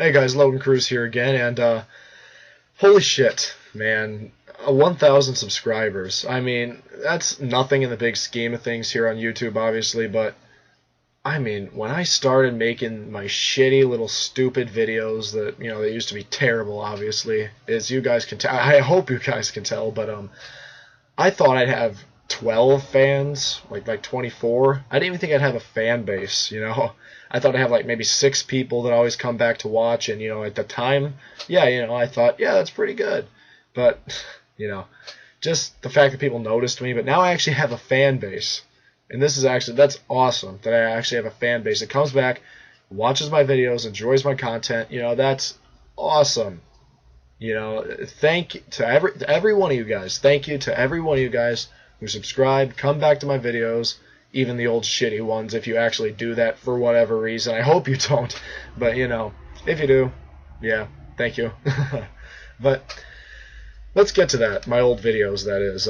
Hey guys, LoganCrews here again, and holy shit, man, 1,000 subscribers. I mean, that's nothing in the big scheme of things here on YouTube, obviously, but I mean, when I started making my shitty little stupid videos that, you know, they used to be terrible, obviously, as you guys can tell, I hope you guys can tell, but I thought I'd have 12 fans, like 24. I didn't even think I'd have a fan base, you know. I thought I'd have like maybe 6 people that always come back to watch, and, you know, at the time, yeah, you know, I thought, yeah, that's pretty good. But, you know, just the fact that people noticed me, but now I actually have a fan base. And this is actually, that's awesome that I actually have a fan base that comes back, watches my videos, enjoys my content. You know, that's awesome. You know, thank you to every one of you guys. Thank you to every one of you guys who subscribe, come back to my videos, even the old shitty ones, if you actually do that for whatever reason. I hope you don't, but, you know, if you do, yeah, thank you. But let's get to that, my old videos, that is.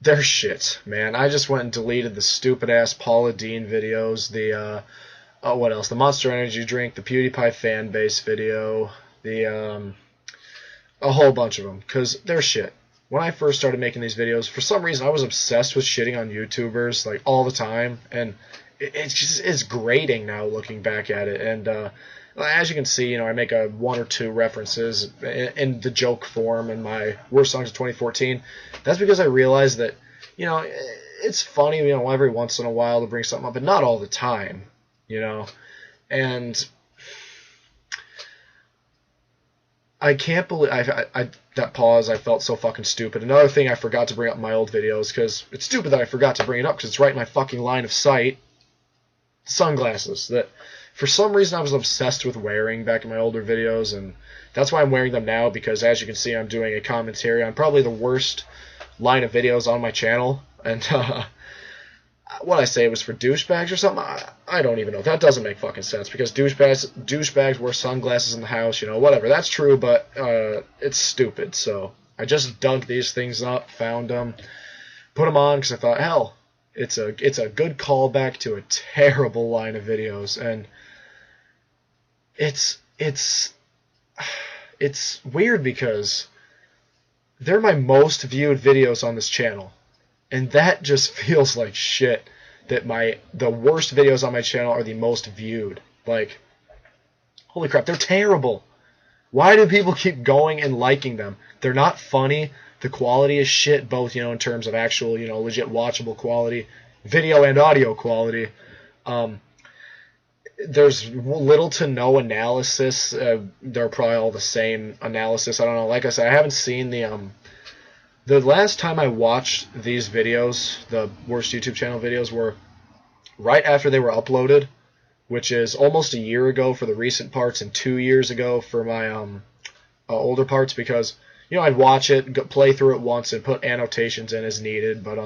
They're shit, man. I just went and deleted the stupid-ass Paula Deen videos, the, what else? The Monster Energy drink, the PewDiePie fan base video, the, a whole bunch of them, because they're shit. When I first started making these videos, for some reason I was obsessed with shitting on YouTubers, like, all the time, and it's grating now looking back at it, and, as you can see, you know, I make one or two references in the joke form in my Worst Songs of 2014. That's because I realized that, you know, it's funny, you know, every once in a while to bring something up, but not all the time, you know. And I can't believe that pause. I felt so fucking stupid. Another thing I forgot to bring up in my old videos, because it's stupid that I forgot to bring it up, because it's right in my fucking line of sight. Sunglasses that for some reason I was obsessed with wearing back in my older videos, and that's why I'm wearing them now, because as you can see, I'm doing a commentary on probably the worst line of videos on my channel, and what I say, it was for douchebags or something. I don't even know. That doesn't make fucking sense, because douchebags wear sunglasses in the house, you know, whatever. That's true, but it's stupid. So I just dug these things up, found them, put them on, because I thought, hell, it's a good callback to a terrible line of videos, and it's weird because they're my most viewed videos on this channel, and that just feels like shit that the worst videos on my channel are the most viewed. Like, holy crap, they're terrible. Why do people keep going and liking them? They're not funny. The quality is shit, both, you know, in terms of actual, you know, legit watchable quality, video and audio quality. There's little to no analysis. They're probably all the same analysis. I don't know. Like I said, I haven't seen the last time I watched these videos, the worst YouTube channel videos, were right after they were uploaded, which is almost a year ago for the recent parts and 2 years ago for my older parts, because, you know, I'd watch it, play through it once, and put annotations in as needed, but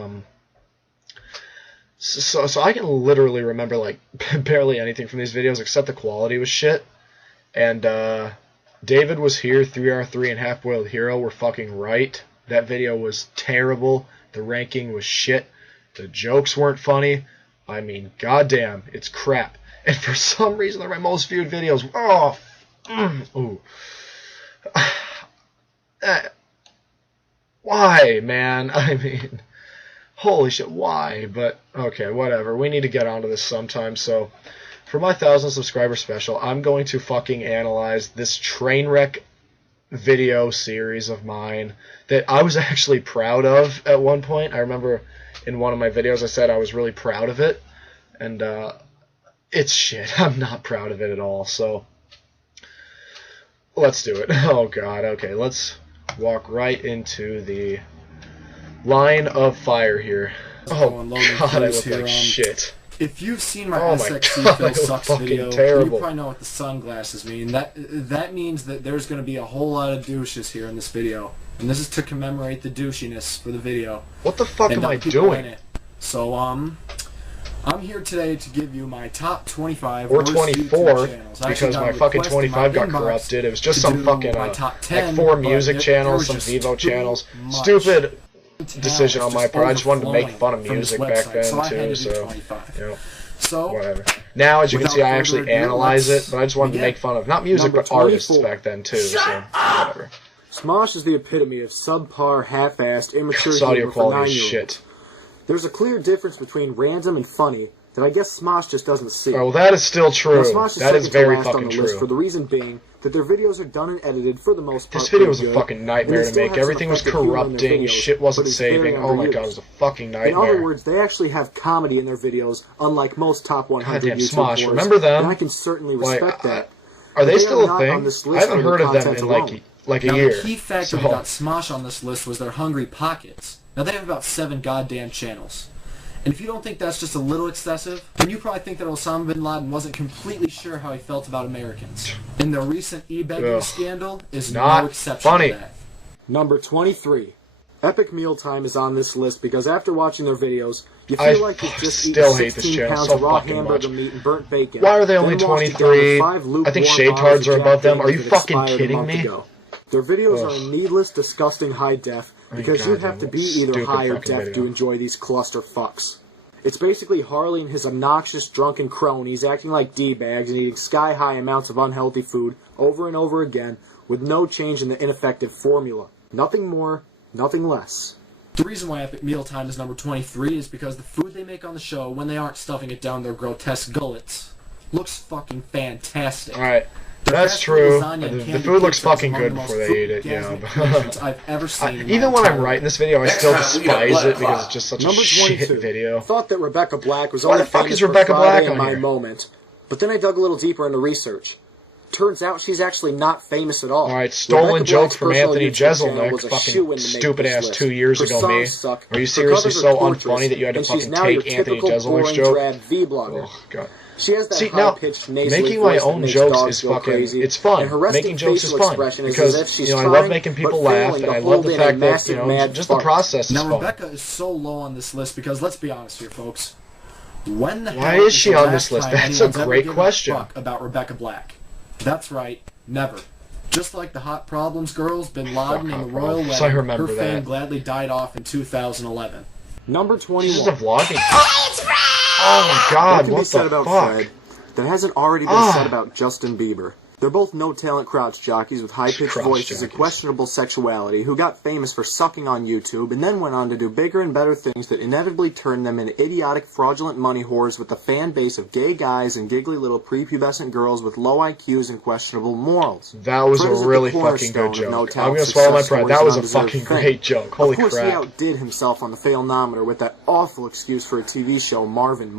so I can literally remember, like, barely anything from these videos except the quality was shit. And David Was Here, 3R3, and Half-Boiled Hero were fucking right. That video was terrible. The ranking was shit. The jokes weren't funny. I mean, goddamn, it's crap. And for some reason, they're my most viewed videos. Oh, ooh. Why, man? I mean, holy shit, why? But, okay, whatever. We need to get onto this sometime. So, for my 1,000 subscriber special, I'm going to fucking analyze this train wreck video series of mine that I was actually proud of at one point. I remember in one of my videos I said I was really proud of it, and it's shit. I'm not proud of it at all. So, let's do it. Oh, God. Okay, let's walk right into the line of fire here. Oh, God, I look like shit. If you've seen my SXC Phil Sucks video, you probably know what the sunglasses mean. That means that there's going to be a whole lot of douches here in this video. And this is to commemorate the douchiness for the video. What the fuck am I doing? So, I'm here today to give you my top 25 or 24, because my fucking 25 got corrupted. It was just some fucking like 4 music channels, some Vivo channels. Stupid decision on my part. I just wanted to make fun of music back then too, so, you know, whatever. Now, as you can see, I actually analyze it, but I just wanted to make fun of, not music, but artists back then, too, so whatever. Smosh is the epitome of subpar, half-assed, immature This audio humor for quality is 9-year-olds. shit. There's a clear difference between random and funny that I guess Smosh just doesn't see. Oh, well, that is still true. Now, That is very fucking true. For true. the reason being that their videos are done and edited for the most part. This video was a fucking nightmare to make. Everything was corrupting, shit wasn't saving. Oh my god, it was a fucking nightmare. In other words, they actually have comedy in their videos, unlike most top 100 Goddamn YouTube Smosh, boards, remember them? and I can certainly respect that. Are they But still are a not on thing? this I list haven't for heard the of them content in alone. like a Now, year. the key factor that got Smosh on this list was their hungry pockets. Now, they have about 7 goddamn channels. And if you don't think that's just a little excessive, then you probably think that Osama bin Laden wasn't completely sure how he felt about Americans. And the recent e-begging scandal is no exception to that. Number 23. Epic Mealtime is on this list because after watching their videos, you feel like you've just eaten 16 pounds of raw hamburger meat and burnt bacon. Why are they only 23? I think Shade Tards are above them. Are you fucking kidding me? Their videos are in needless, disgusting high def because you have to be either high or deaf to enjoy these cluster fucks. It's basically Harley and his obnoxious drunken cronies acting like D-bags and eating sky-high amounts of unhealthy food over and over again with no change in the ineffective formula. Nothing more, nothing less. The reason why Epic Mealtime is number 23 is because the food they make on the show, when they aren't stuffing it down their grotesque gullets, looks fucking fantastic. Alright. That's true. The food looks fucking good before they eat it, yeah. I've ever seen even when I'm writing this video, I still despise it because it's just such a shit video. I thought that Rebecca Black was Why only the fuck famous is Rebecca for Black Friday on and My here? Moment, but then I dug a little deeper into research. Turns out she's actually not famous at all. Alright, stolen joke from Anthony Jeselnik, fucking fucking stupid ass 2 years ago me. Are you seriously so unfunny that you had to fucking take Anthony Jeselnik's joke? Oh god. She has that See, now, making my own jokes is fucking, it's fun. Making jokes is fun. Because, you know, I love making people laugh, and I love the fact that, you know, just the process is fun. Now, Rebecca is so low on this list because, let's be honest here, folks. When the Why hell is she on this list? That's a great question. Fuck about Rebecca Black? That's right, never. Just like the Hot Problems girls, Bin Laden, and the Royal Wedding, her fame gladly died off in 2011. Number 21. This is a vlogging. Oh my god, what the fuck? Fred that hasn't already been said about Justin Bieber. They're both no-talent crotch jockeys with high-pitched voices and questionable sexuality who got famous for sucking on YouTube and then went on to do bigger and better things that inevitably turned them into idiotic, fraudulent money whores with a fan base of gay guys and giggly little prepubescent girls with low IQs and questionable morals. That was a really fucking good joke. I'm gonna swallow my pride. That was a fucking great joke. Holy crap. Of course, he outdid himself on the Failnometer with that awful excuse for a TV show, Marvin.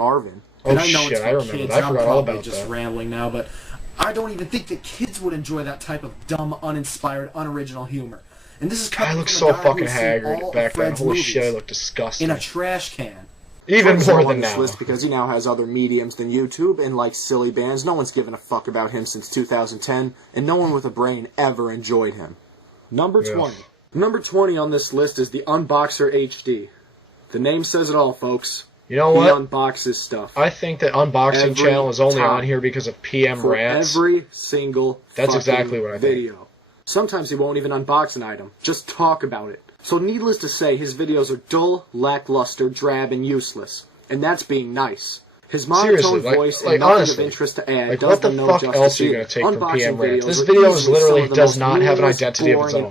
Oh shit, I remember that. I forgot all about that. Just rambling now, but I don't even think that kids would enjoy that type of dumb, uninspired, unoriginal humor. And this is I look so fucking haggard back then. Holy shit, I look disgusting. In a trash can. Even more than now. List because he now has other mediums than YouTube, and like silly bands, no one's given a fuck about him since 2010, and no one with a brain ever enjoyed him. Number 20. Number 20 on this list is the Unboxer HD. The name says it all, folks. You know what? He unboxes stuff. I think that Unboxing channel is only on here because of PM for rants. Every single That's exactly what I video. think. Sometimes he won't even unbox an item. Just talk about it. So needless to say, his videos are dull, lackluster, drab, and useless. And that's being nice. His monotone voice and nothing of interest to add does them no justice. What the fuck else are you going to take from PM rants? This video is literally does not have an identity of its own.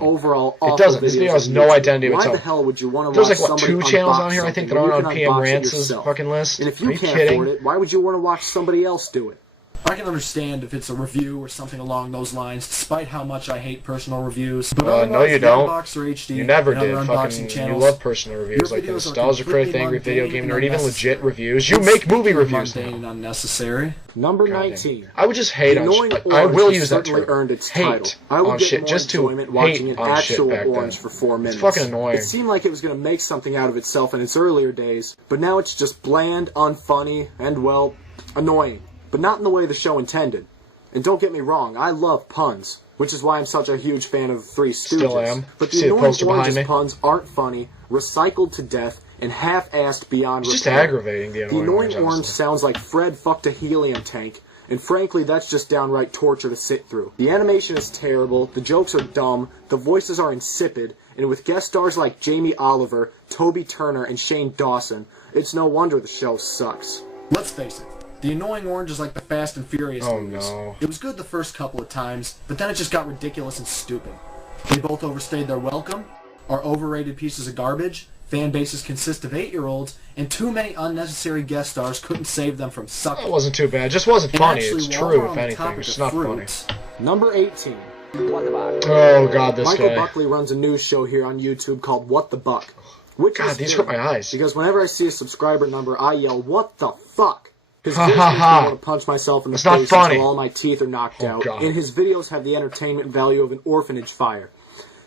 It doesn't. This video has no identity of its own. Why the hell would you want to There's watch like, what, 2 channels on here I think that aren't on PM Rants' yourself? fucking list? And if you are you can't kidding? afford it, why would you want to watch somebody else do it? I can understand if it's a review or something along those lines, despite how much I hate personal reviews. But no, you don't. Unboxer HD, you never did. Fucking you love personal reviews, like the Nostalgia Critic, Angry Video Game Nerd, even legit reviews. You make movie reviews now. And unnecessary. Number 19. I would just hate on shit. I will use that term. Earned its hate on shit, just to watching hate an on shit actual back then. orange for 4 minutes. It's fucking annoying. It seemed like it was going to make something out of itself in its earlier days, but now it's just bland, unfunny, and, well, annoying. But not in the way the show intended. And don't get me wrong, I love puns, which is why I'm such a huge fan of Three Stooges. Still am. But the annoying orange's puns aren't funny, recycled to death, and half-assed beyond repair. It's just aggravating, the annoying orange sounds like Fred fucked a helium tank, and frankly, that's just downright torture to sit through. The animation is terrible, the jokes are dumb, the voices are insipid, and with guest stars like Jamie Oliver, Toby Turner, and Shane Dawson, it's no wonder the show sucks. Let's face it, The annoying orange is like the Fast and Furious movies. No. It was good the first couple of times, but then it just got ridiculous and stupid. They both overstayed their welcome, are overrated pieces of garbage, fan bases consist of 8-year-olds, and too many unnecessary guest stars couldn't save them from sucking. That wasn't too bad. It just wasn't funny. Actually, It's while true, we're if on the anything. topic It's of not fruits, funny. Number 18. What the Buck? Oh, God, this Michael guy. Buckley runs a news show here on YouTube called What the Buck. Which God, is these good, hurt my eyes. Because whenever I see a subscriber number, I yell, what the fuck? Because Ha, this ha, makes me ha. want to punch myself in the It's not face funny. until all my teeth are knocked out. God. And his videos have the entertainment value of an orphanage fire.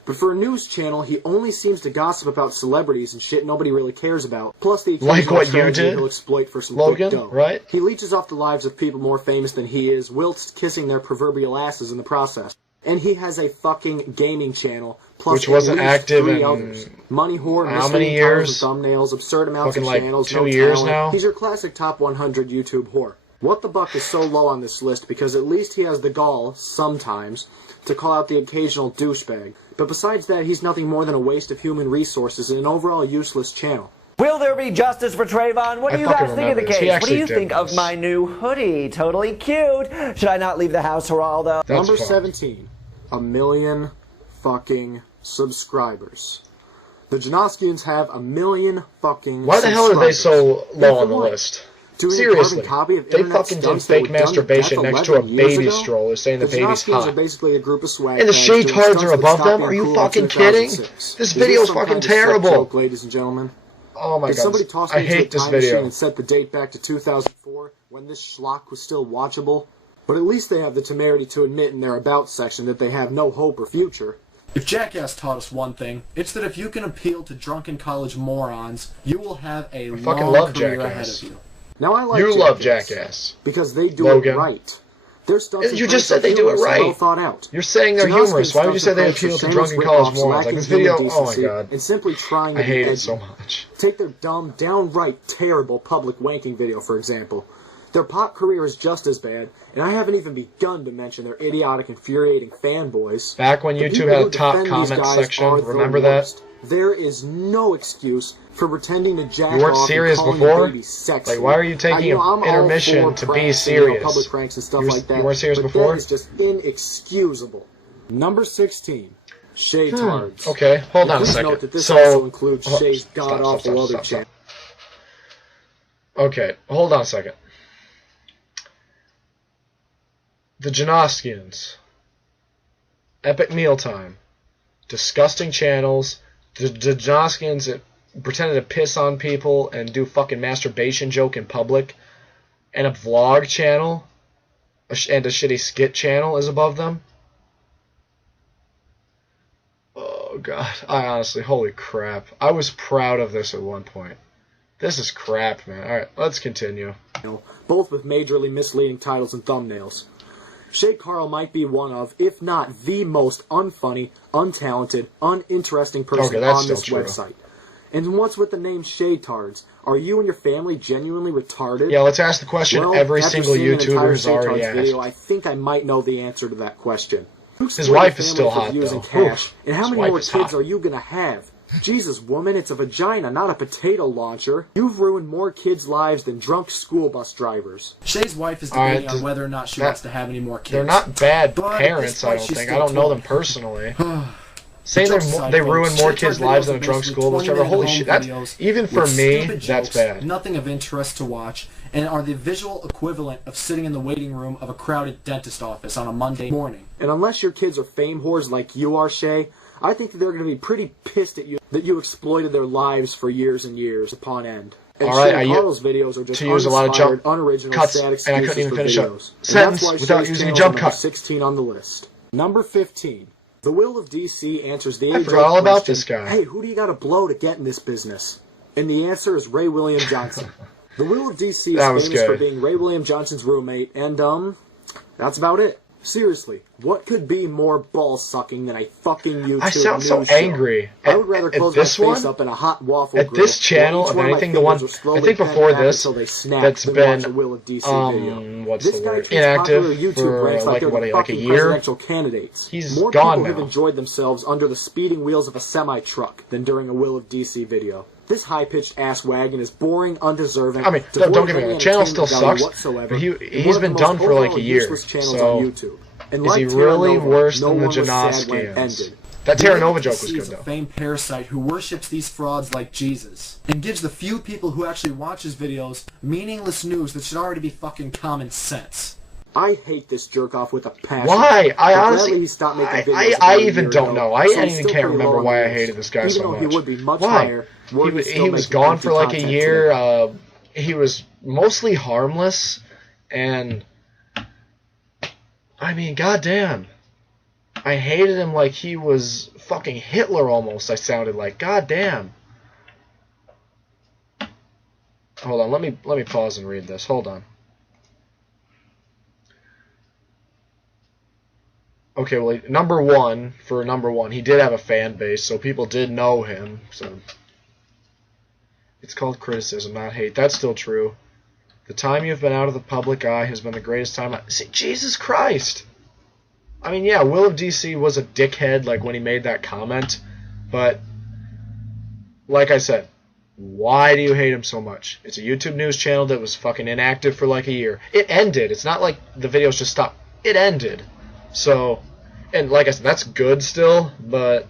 But for a news channel, he only seems to gossip about celebrities and shit nobody really cares about. Plus the Like what you tragedy did, he'll exploit for some Logan, quick dough. right? He leeches off the lives of people more famous than he is, whilst kissing their proverbial asses in the process. And he has a fucking gaming channel, plus Which wasn't at least active 3 in others. Money whore, how many misleading years? titles and thumbnails, absurd amounts Fucking of like channels, 2 no years talent. now? He's your classic top 100 YouTube whore. What the Buck is so low on this list because at least he has the gall, sometimes, to call out the occasional douchebag. But besides that, he's nothing more than a waste of human resources and an overall useless channel. Will there be justice for Trayvon? What do you guys think of the case? What do you think of my new hoodie? Totally cute. Should I not leave the house, Geraldo? Number 17. 1 million fucking subscribers. The Janoskians have 1 million fucking Why the hell are they so low on the list? Seriously, They fucking did fake masturbation next to a baby stroller saying the baby's hot. Are basically a group of swag And the bags shade doing cards stunts are that above stopped them? being Are you cool fucking in kidding? 2006. This Is video's some fucking kind of sick terrible. joke, ladies and gentlemen? Oh my If god, somebody tossed I me into a hate this time machine video. and set the date back to 2004 when this schlock was still watchable, but at least they have the temerity to admit in their about section that they have no hope or future. if Jackass taught us one thing, it's that if you can appeal to drunken college morons, you will have a long career ahead of you. Now I like You love Jackass. because they do Logan. it right. Their stunts and You just pranks said they are do it humorous and right. well thought out. You're saying they're Janoskian humorous. Why would you say stunts they and pranks appeal are to drunken shameless college rip-offs, morons? Like lacking this video, human oh my decency, god. and simply trying I to be hate it edgy. so much. Take their dumb, downright terrible public wanking video, for example. Their pop career is just as bad, and I haven't even begun to mention their idiotic, infuriating fanboys. Back when The YouTube people had who a top defend these comment guys section, are the remember that? worst. There is no excuse for pretending to jack You weren't off serious and calling before? babies sexy. Like, why are you taking I'm all intermission for to be pranks and, serious? public pranks and stuff You like that. weren't serious but before? That is just inexcusable. Number 16. Shade Tards. Okay, hold on a Please second. note that this So, also includes oh, Shay's stop, god-awful other stop. channel. Okay, hold on a second. The Janoskians. Epic Mealtime. Disgusting channels. The Janoskians pretended to piss on people and do fucking masturbation joke in public. And a vlog channel and a shitty skit channel is above them. Oh god, I honestly, holy crap. I was proud of this at one point. This is crap, man. Alright, let's continue. Both with majorly misleading titles and thumbnails. Shay Carl might be one of, if not the most unfunny, untalented, uninteresting person on this website. And what's with the name Shade Tards? Are you and your family genuinely retarded? Yeah, let's ask the question every single YouTuber has already asked. Video, I think I might know the answer to that question. His wife is still hot, using though. Cash, and how His many wife more is kids hot. are you gonna have? Jesus, woman, it's a vagina, not a potato launcher. You've ruined more kids' lives than drunk school bus drivers. Shay's wife is debating on whether or not she wants to have any more kids. They're not bad But parents, I at this don't point, think. she's I don't still know them 20. personally. Saying Jokes aside, they folks, ruin more Shade kids' Tard lives videos than are a drunk basically school bus 20 driver. Holy minute shit, home that's videos even for with me, stupid that's jokes, bad. Nothing of interest to watch, and are the visual equivalent of sitting in the waiting room of a crowded dentist office on a Monday morning. And unless your kids are fame whores like you are, Shay, I think that they're going to be pretty pissed at you that you exploited their lives for years and years upon end. And All right, Shay Carl's videos are just to use a lot of jump unoriginal, cuts, sad and I excuses couldn't even for finish a videos. sentence and that's why without Shay's using a channel jump is number cut. 16 on the list. Number 15. The Will of DC answers the I age-old forgot all about question, this guy. Hey, who do you got to blow to get in this business? And the answer is Ray William Johnson. The Will of DC is famous for being Ray William Johnson's roommate, and, that's about it. Seriously, What could be more ball-sucking than a fucking YouTube I sound so news angry. show? I would rather close my face up in a hot waffle grill. At this channel, of anything, the one I think before this that's been what's the word? Inactive for like a year. He's more gone people now. have enjoyed themselves under the speeding wheels of a semi-truck than during a Will of DC video. This high-pitched ass wagon is boring, undeserving. I mean, don't get me wrong, the channel still sucks, but he's been done for like a year. So is he really worse than the Janoskians? That Terra Nova joke was good, though. A famed parasite who worships these frauds like Jesus and gives the few people who actually watch his videos meaningless news that should already be fucking common sense. I hate this jerk-off with a passion. Why? I honestly... I even don't know. I even can't remember why I hated this guy so much. Why? He was gone for like a year. He was mostly harmless, and... I mean, goddamn. I hated him like he was fucking Hitler almost, I sounded like. Goddamn. Hold on, let me pause and read this. Hold on. Okay, well, number one, he did have a fan base, so people did know him. So it's called criticism, not hate. That's still true. The time you've been out of the public eye has been the greatest time. See, Jesus Christ! I mean, yeah, Will of DC was a dickhead, like, when he made that comment, but, like I said, why do you hate him so much? It's a YouTube news channel that was fucking inactive for, like, a year. It ended. It's not like the videos just stopped. It ended. So, and like I said, that's good still, but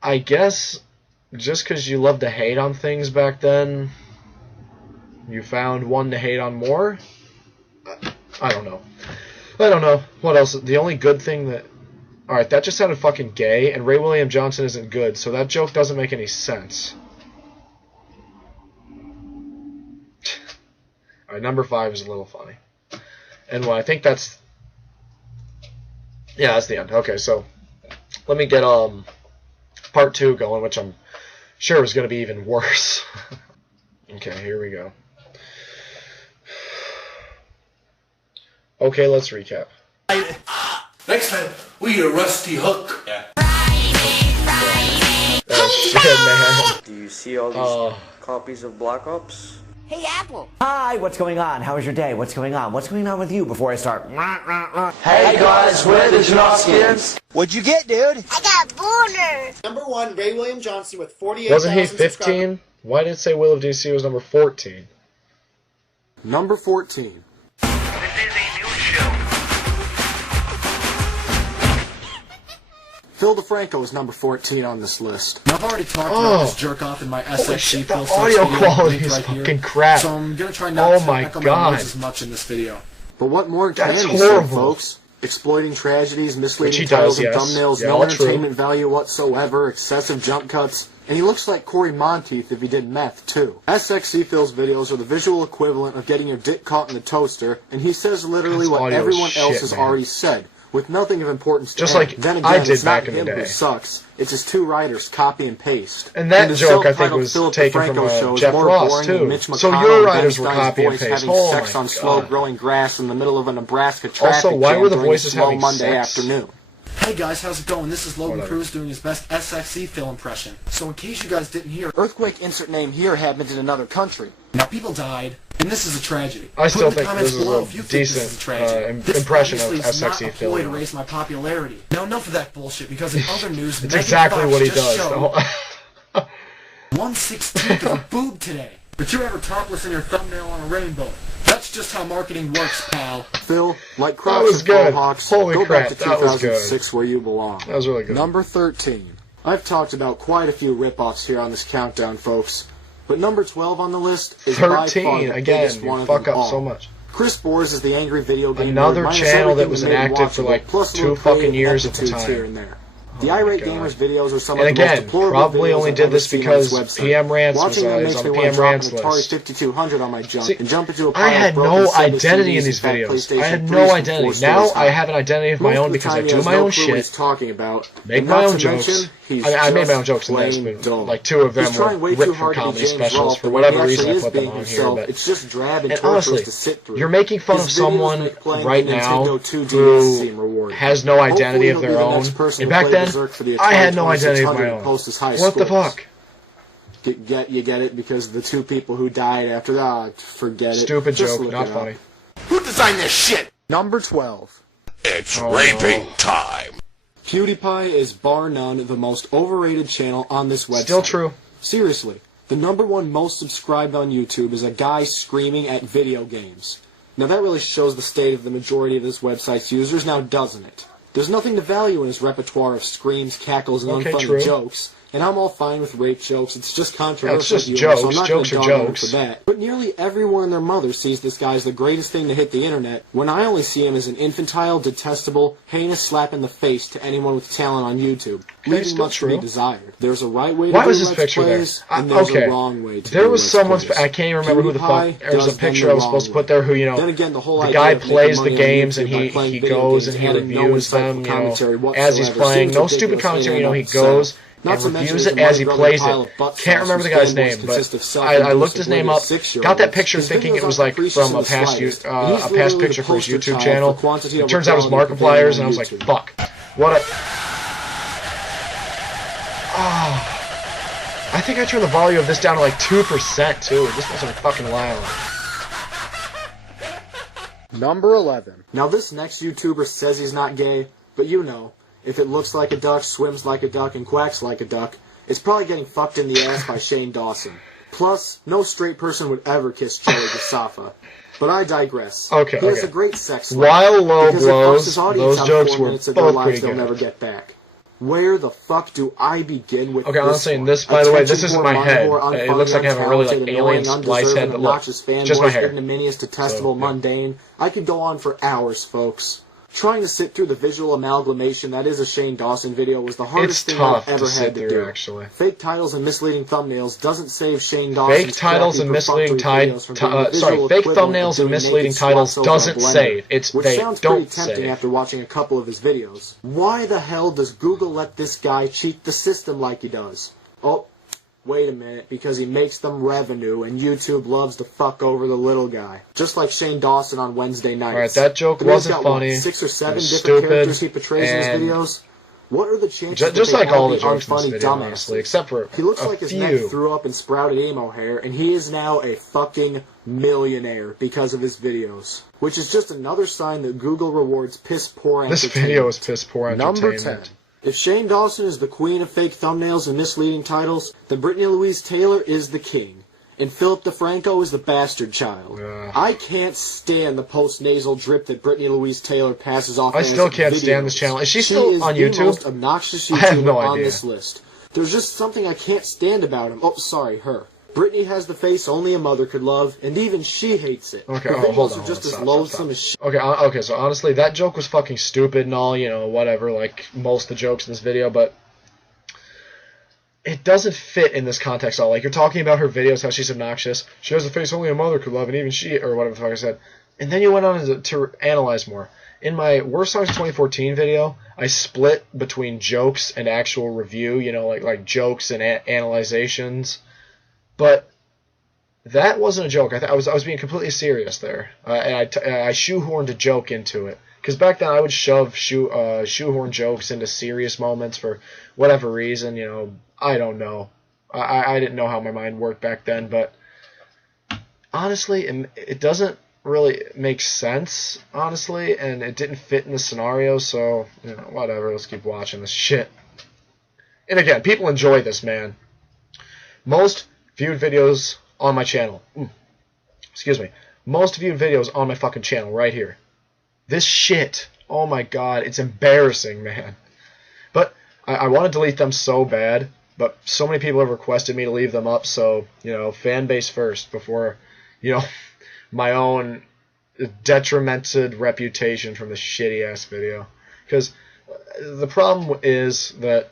I guess just because you loved to hate on things back then, you found one to hate on more? I don't know. I don't know. What else? The only good thing that... Alright, that just sounded fucking gay, and Ray William Johnson isn't good, so that joke doesn't make any sense. Alright, number 5 is a little funny. And well, I think that's... Yeah, that's the end. Okay, so let me get part 2 going, which I'm sure is going to be even worse. Okay, here we go. Okay, let's recap. Next time, we get a rusty hook. Yeah. Oh shit, man. Do you see all these copies of Black Ops? Hey, Apple. Hi, what's going on? How was your day? What's going on? What's going on with you before I start? Hey guys, we're the Janoskians. What'd you get, dude? I got a boner. Number 1, Ray William Johnson with 48,000 Wasn't he 15? Why did it say Will of DC was number 14? Number 14. This is a news show. Phil Defranco is number 14 on this list. Now, I've already talked about this jerk off in my SXC the audio quality is fucking crap. So I'm gonna try not to echo my noise as much in this video. But what more can you say, folks? Exploiting tragedies, misleading titles and thumbnails, no entertainment value whatsoever, excessive jump cuts, and he looks like Corey Monteith if he did meth, too. SXC Phil's videos are the visual equivalent of getting your dick caught in the toaster, and he says literally what everyone else has already said, with nothing of importance to just like then again, I did it's back not in the him day. Who sucks. It's his 2 writers, copy and paste. And that joke, I think, was taken from Jeff Ross, too. So your writers were copy and paste. Oh, sex on slow-growing grass in the middle of a Nebraska traffic also, why were the voices slow having Monday sex? afternoon. Hey guys, how's it going? This is LoganCrews doing his best SXC Phil impression. So in case you guys didn't hear, Earthquake insert name here happened in another country. Now people died, and this is a tragedy. I still think this is a decent impression of SXC Phil. This is to raise my popularity. Now enough of that bullshit, because in other news, it's exactly what he does. 1/16th of a boob today. But you're ever topless in your thumbnail on a rainbow. That's just how marketing works, pal. Phil, like Crocs and Hawks, go back to 2006 where you belong. That was really good. Number 13. I've talked about quite a few rip-offs here on this countdown, folks. But number 12 on the list is by far the biggest one of them all. So much. Chris Boers is the angry video game another channel that was inactive for like 2 fucking years at the time. Here and there. The irate gamers videos are some of the most deplorable probably videos only I've did ever this seen because on this website. PM Rants was Watching them makes on me the want to PM drop an Rants Atari list. 5200 on my junk See, and jump into a I pile had of broken no Sega identity CDs in these and fat videos. I PlayStation had 3s no from identity. 4 Now stores I have an identity of my own because I do my own shit, talking about, make my own jokes, I made my own jokes in this, but like 2 of them were ripped from comedy specials. For whatever reason, I put them on here. But it's just drab and honestly, to sit through. you're making fun of someone right now who has no identity of their own. And back then, I had no identity of my own. What the fuck? You get it? Because the 2 people who died after that, forget it. Stupid joke, not funny. Who designed this shit? Number 12. It's raping time. PewDiePie is bar none the most overrated channel on this website. Still true. Seriously, the #1 most subscribed on YouTube is a guy screaming at video games. Now that really shows the state of the majority of this website's users, now doesn't it? There's nothing to value in his repertoire of screams, cackles, and unfunny jokes. And I'm all fine with rape jokes. It's just controversial. It's just jokes. So I'm not jokes gonna are jokes. For that. But nearly everyone and their mother sees this guy as the greatest thing to hit the internet, when I only see him as an infantile, detestable, heinous slap in the face to anyone with talent on YouTube, leaving much to be desired. There's a right way to do Let's Plays, and there's a wrong way to do There was someone's. I can't even remember who the fuck. There was a picture I was supposed to put there who, you know, the guy plays the games and he goes and he reviews them, you know, as he's playing. No stupid commentary, you know, he goes and reviews it as he plays it. Can't remember the guy's name, but I looked his name up, got that picture thinking it was like from a past picture for his YouTube channel. It turns out it was Markiplier's, and I was like, fuck. What a... Oh. I think I turned the volume of this down to like 2% too. This wasn't fucking loud. Number 11. Now this next YouTuber says he's not gay, but you know, if it looks like a duck, swims like a duck, and quacks like a duck, it's probably getting fucked in the ass by Shane Dawson. Plus, no straight person would ever kiss Graceffa. But I digress. Okay, he has a great sex life. While low blows, those jokes were both pretty good. They'll never get back. Where the fuck do I begin with okay, I'm saying this, by the way, this isn't my head. It looks like I have a really like alien splice head, but look, just my hair. Ignominious, detestable, mundane. I could go on for hours, folks. Trying to sit through the visual amalgamation that is a Shane Dawson video was the hardest thing I've ever had to do. Actually. Fake titles and misleading thumbnails doesn't save Shane Dawson's fake titles and misleading titles. Fake thumbnails and misleading titles doesn't save. They sounds don't pretty tempting save. after watching a couple of his videos. Why the hell does Google let this guy cheat the system like he does? Oh, wait a minute, because he makes them revenue, and YouTube loves to fuck over the little guy. Just like Shane Dawson on Wednesday nights. Alright, that joke wasn't funny. What, 6 or 7 different characters he portrays in his videos? What are the chances just that like all the jokes jokes in this video, honestly, except for he looks like his neck threw up and sprouted emo hair, and he is now a fucking millionaire because of his videos. Which is just another sign that Google rewards piss-poor entertainment. This video is piss-poor entertainment. Number 10. If Shane Dawson is the queen of fake thumbnails and misleading titles, then Brittany Louise Taylor is the king. And Phil Defranco is the bastard child. I can't stand the post-nasal drip that Brittany Louise Taylor passes off. I still can't stand this channel. Is she still on YouTube? She is the most obnoxious YouTuber on this list. There's just something I can't stand about him. Oh, sorry, her. Brittany has the face only a mother could love, and even she hates it. Okay, her videos hold on. are just as loathsome as shit. Okay, so honestly, that joke was fucking stupid and all, you know, whatever, like most of the jokes in this video, but it doesn't fit in this context at all. Like, you're talking about her videos, how she's obnoxious. She has a face only a mother could love, and even she, or whatever the fuck I said. And then you went on to analyze more. In my Worst Songs of 2014 video, I split between jokes and actual review, you know, like jokes and analyzations. But that wasn't a joke. I was being completely serious there, and I shoehorned a joke into it. Because back then I would shoehorn jokes into serious moments for whatever reason. You know, I don't know. I didn't know how my mind worked back then, but honestly, it doesn't really make sense, honestly, and it didn't fit in the scenario. So you know, whatever. Let's keep watching this shit. And again, people enjoy this, man. Most viewed videos on my channel. Excuse me. Most viewed videos on my fucking channel right here. This shit. Oh my god. It's embarrassing, man. But I want to delete them so bad. But so many people have requested me to leave them up. So, you know, fan base first before, you know, my own detrimented reputation from this shitty ass video. Because the problem is that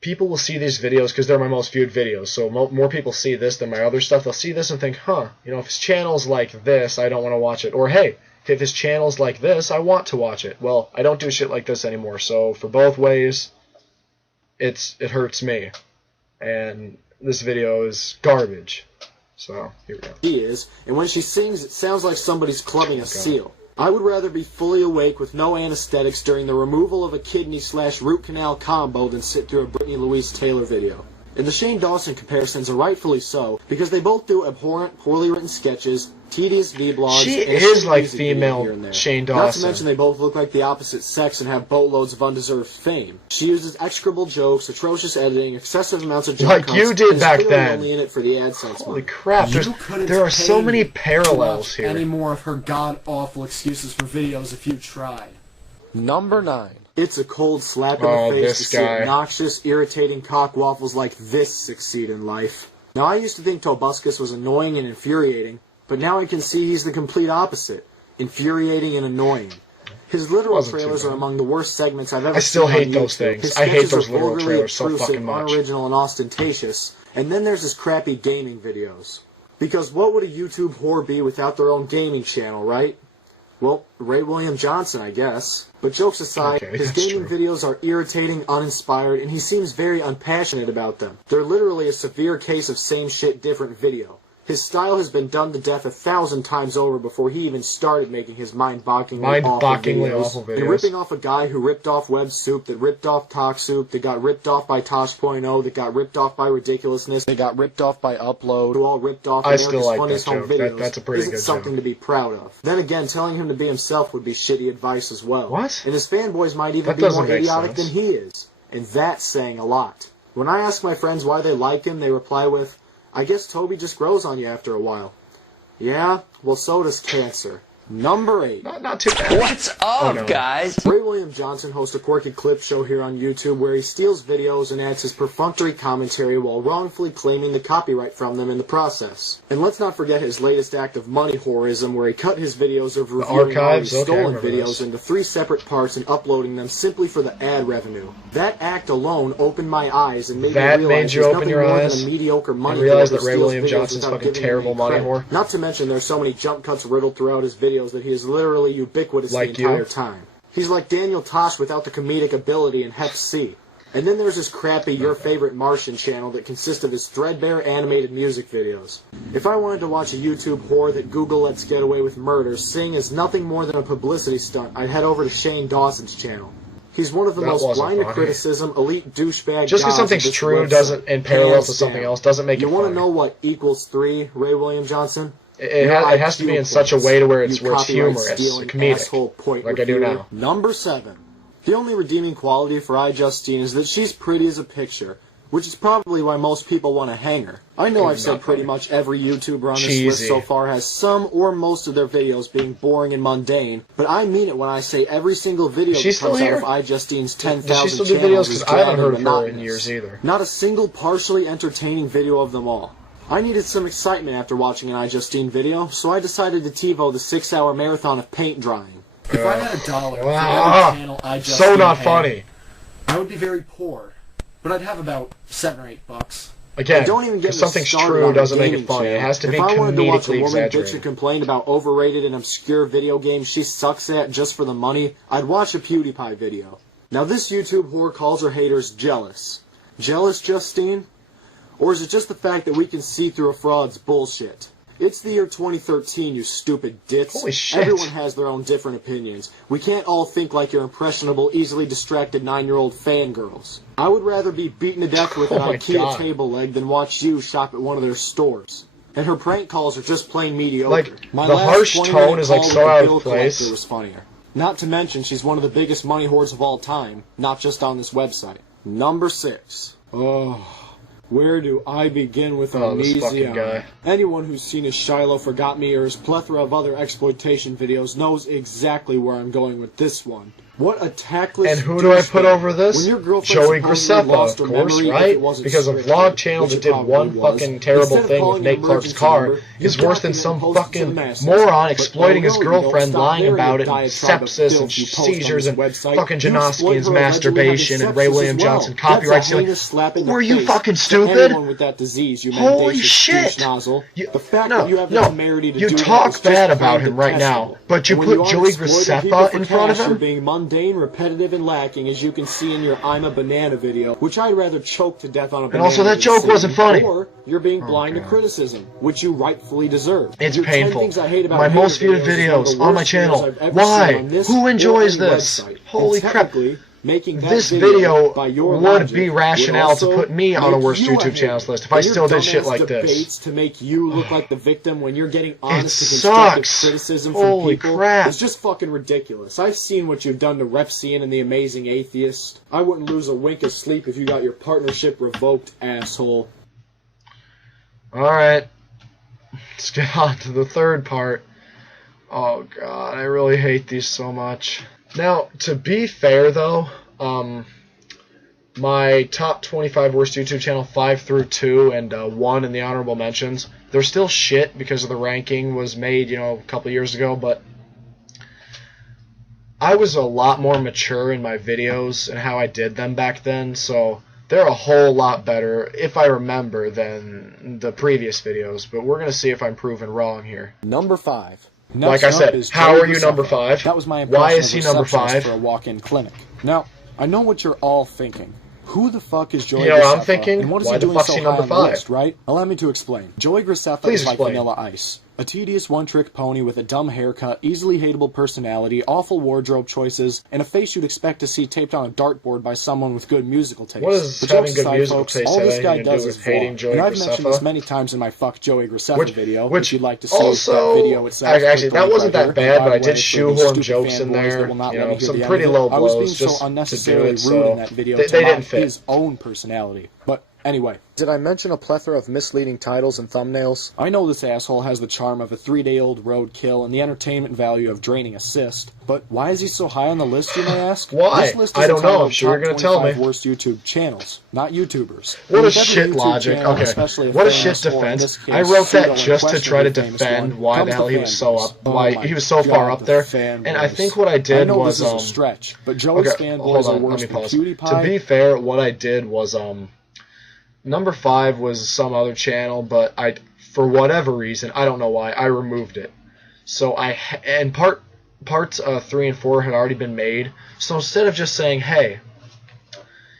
people will see these videos because they're my most viewed videos. So more people see this than my other stuff. They'll see this and think, huh, you know, if his channel's like this, I don't want to watch it. Or, hey, if his channel's like this, I want to watch it. Well, I don't do shit like this anymore. So for both ways, it hurts me. And this video is garbage. So, here we go. He is, and when she sings, it sounds like somebody's clubbing a seal. I would rather be fully awake with no anesthetics during the removal of a kidney/root canal combo than sit through a Brittany Louise Taylor video. And the Shane Dawson comparisons are rightfully so, because they both do abhorrent, poorly written sketches, tedious vlogs. She is like female Shane Dawson. Not to mention they both look like the opposite sex and have boatloads of undeserved fame. She uses execrable jokes, atrocious editing, excessive amounts of junk like you did back then. Only in it for the AdSense. Holy crap! There are so many parallels here. Any more of her god-awful excuses for videos if you tried. Number 9. It's a cold slap in the face to see obnoxious, irritating cockwaffles like this succeed in life. Now, I used to think Tobuscus was annoying and infuriating, but now I can see he's the complete opposite. Infuriating and annoying. His literal trailers are among the worst segments I've ever seen. I still hate those things. I hate those literal trailers so fucking much. Unoriginal and ostentatious. And then there's his crappy gaming videos. Because what would a YouTube whore be without their own gaming channel, right? Well, Ray William Johnson, I guess. But jokes aside, his gaming videos are irritating, uninspired, and he seems very unpassionate about them. They're literally a severe case of same shit, different video. His style has been done to death 1,000 times over before he even started making his mind-bogglingly awful videos. And ripping off a guy who ripped off Web Soup, that ripped off Talk Soup, that got ripped off by Tosh.0, that got ripped off by Ridiculousness, that got ripped off by Upload, who all ripped off America's Funniest Home Videos, that's a pretty good something to be proud of. Then again, telling him to be himself would be shitty advice as well. What? And his fanboys might even be more idiotic than he is. And that's saying a lot. When I ask my friends why they like him, they reply with, I guess Toby just grows on you after a while. Yeah, well, so does cancer. Number 8. Not too bad. What's up, guys? Ray William Johnson hosts a quirky clip show here on YouTube where he steals videos and adds his perfunctory commentary while wrongfully claiming the copyright from them in the process. And let's not forget his latest act of money whorism where he cut his videos of reviewing already stolen videos into 3 separate parts and uploading them simply for the ad revenue. That act alone opened my eyes and made me realize there's nothing more than a mediocre money whore that Ray William Johnson's fucking terrible money whore. Not to mention there's so many jump cuts riddled throughout his videos that he is literally ubiquitous the entire time. He's like Daniel Tosh without the comedic ability in Hep C. And then there's his crappy Your Favorite Martian channel that consists of his threadbare animated music videos. If I wanted to watch a YouTube whore that Google lets get away with murder sing as nothing more than a publicity stunt, I'd head over to Shane Dawson's channel. He's one of the most blind to criticism, elite douchebag just because something's true doesn't, in parallel to something else, doesn't make it funny. You want to know what equals 3, Ray William Johnson? It has to be in such a way to where it's humorous, comedic, like I do now. Number 7. The only redeeming quality for iJustine is that she's pretty as a picture, which is probably why most people want to hang her. I know I've said pretty much every YouTuber on this list so far has some or most of their videos being boring and mundane, but I mean it when I say every single video that comes out of iJustine's 10,000 channels is drab and monotonous. Not a single partially entertaining video of them all. I needed some excitement after watching an iJustine video, so I decided to TiVo the 6-hour marathon of paint drying. If I had $1 for every channel iJustine so not funny. I would be very poor, but I'd have about $7 or $8. Again, if something's true, doesn't make it funny. It has to be comedically exaggerated. If I wanted to watch a woman bitch and complain about overrated and obscure video games she sucks at just for the money, I'd watch a PewDiePie video. Now this YouTube whore calls her haters jealous. Jealous, Justine? Or is it just the fact that we can see through a fraud's bullshit? It's the year 2013, you stupid dits. Holy shit. Everyone has their own different opinions. We can't all think like your impressionable, easily distracted 9-year-old fangirls. I would rather be beaten to death with an IKEA table leg than watch you shop at one of their stores. And her prank calls are just plain mediocre. Like, the harsh tone is like so out of place. Was funnier. Not to mention, she's one of the biggest money whores of all time, not just on this website. Number 6. Oh... Where do I begin with amnesia? Anyone who's seen his Shiloh Forgot Me or his plethora of other exploitation videos knows exactly where I'm going with this one. What a tactless... And who do I put over this? Joey Graceffa, of course, right? Because a vlog channel that did one fucking terrible thing with Nate Clark's car is worse than some fucking moron exploiting his girlfriend, lying about it, and sepsis and seizures and fucking Janoskian's masturbation and Ray William Johnson copyright stealing. Were you fucking stupid? Holy shit! You talk bad about him right now, but you put Joey Graceffa in front of him? mundane, repetitive, and lacking, as you can see in your I'm a Banana video, which I'd rather choke to death on a banana. And also that joke wasn't funny. Or you're being blind to criticism, which you rightfully deserve. It's your painful. 10 things I hate about my most viewed videos on my channel. Why? Who enjoys this? Holy crap. Making that this video by your would logic be rationale to put me on a worst YouTube channels list if I still did shit like this. To make you look like the victim when you're getting honest and constructive criticism from Holy people. Crap. It's just fucking ridiculous. I've seen what you've done to Repsian and the Amazing Atheist. I wouldn't lose a wink of sleep if you got your partnership revoked, asshole. Alright. Let's get on to the third part. Oh god, I really hate these so much. Now, to be fair though, my top 25 worst YouTube channel, 5 through 2, and 1 in the honorable mentions, they're still shit because of the ranking was made, you know, a couple years ago, but I was a lot more mature in my videos and how I did them back then, so they're a whole lot better, if I remember, than the previous videos, but we're going to see if I'm proven wrong here. Number 5. Like I said, how are you number 5? That was my Why is he number 5? For a walk-in clinic. Now, I know what you're all thinking. Who the fuck is Joey Graceffa? You know what I'm thinking? And what is Why he the doing fuck's so he high number on the 5? list, right? Allow me to explain. Joey Graceffa is like Vanilla Ice. A tedious one-trick pony with a dumb haircut, easily hateable personality, awful wardrobe choices, and a face you'd expect to see taped on a dartboard by someone with good musical taste. What is having good musical taste all this guy to does do is with hating Joey and I've Graceffa? mentioned this many times in my Fuck Joey Graceffa video, which you'd like to see. Also, that video itself. actually, that wasn't that bad, but I did shoehorn jokes in there. You know, some pretty low blows. I was being so unnecessarily rude in that video to mock his own personality. But anyway, did I mention a plethora of misleading titles and thumbnails? I know this asshole has the charm of a 3-day-old roadkill and the entertainment value of draining assist, but why is he so high on the list, you may ask? Why? This list I don't know. I'm sure you're going to tell me. Worst YouTube channels, not YouTubers. What a shit logic. Okay. What a shit defense. I wrote that just to try to defend why the hell he was so up, why he was so far up there. And I think what I did was this is a stretch, but Joey's fanboys are worse than PewDiePie. To be fair, what I did was number 5 was some other channel, but for whatever reason, I don't know why, I removed it. So parts 3 and 4 had already been made. So instead of just saying, hey,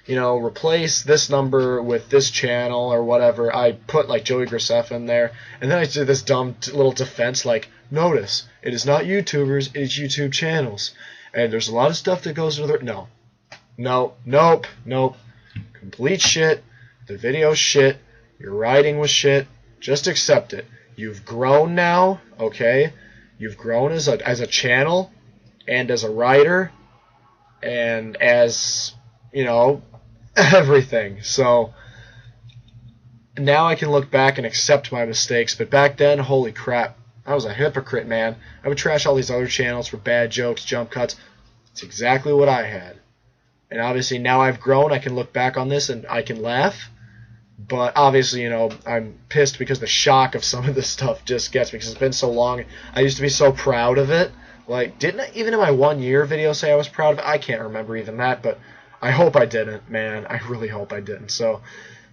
you know, replace this number with this channel or whatever, I put like Joey Graceffa in there, and then I did this dumb little defense like, notice, it is not YouTubers, it is YouTube channels. And there's a lot of stuff that goes into the... Nope. Complete shit. The video's shit. Your writing was shit. Just accept it. You've grown now, okay? You've grown as a channel and as a writer and as, you know, everything. So now I can look back and accept my mistakes, but back then, holy crap, I was a hypocrite, man. I would trash all these other channels for bad jokes, jump cuts. It's exactly what I had. And obviously now I've grown, I can look back on this and I can laugh. But obviously, you know, I'm pissed because the shock of some of this stuff just gets me because it's been so long. I used to be so proud of it. Like, didn't I, even in my 1 year video, say I was proud of it? I can't remember even that, but I hope I didn't, man. I really hope I didn't. So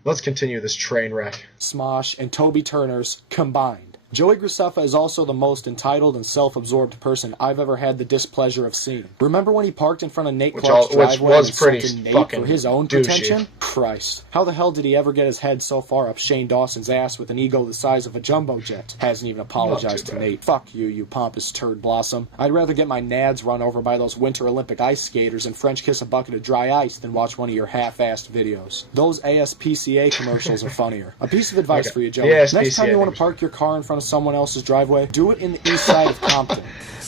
let's continue this train wreck. Smosh and Toby Turner's combined. Joey Graceffa is also the most entitled and self-absorbed person I've ever had the displeasure of seeing. Remember when he parked in front of Nate Clark's driveway and insulted Nate for his own pretension? Christ. How the hell did he ever get his head so far up Shane Dawson's ass with an ego the size of a jumbo jet? Hasn't even apologized to Nate. Fuck you, you pompous turd blossom. I'd rather get my nads run over by those Winter Olympic ice skaters and French kiss a bucket of dry ice than watch one of your half-assed videos. Those ASPCA commercials are funnier. A piece of advice for you, Joey. Next time you want to park your car in front of someone else's driveway, do it in the east side of Compton.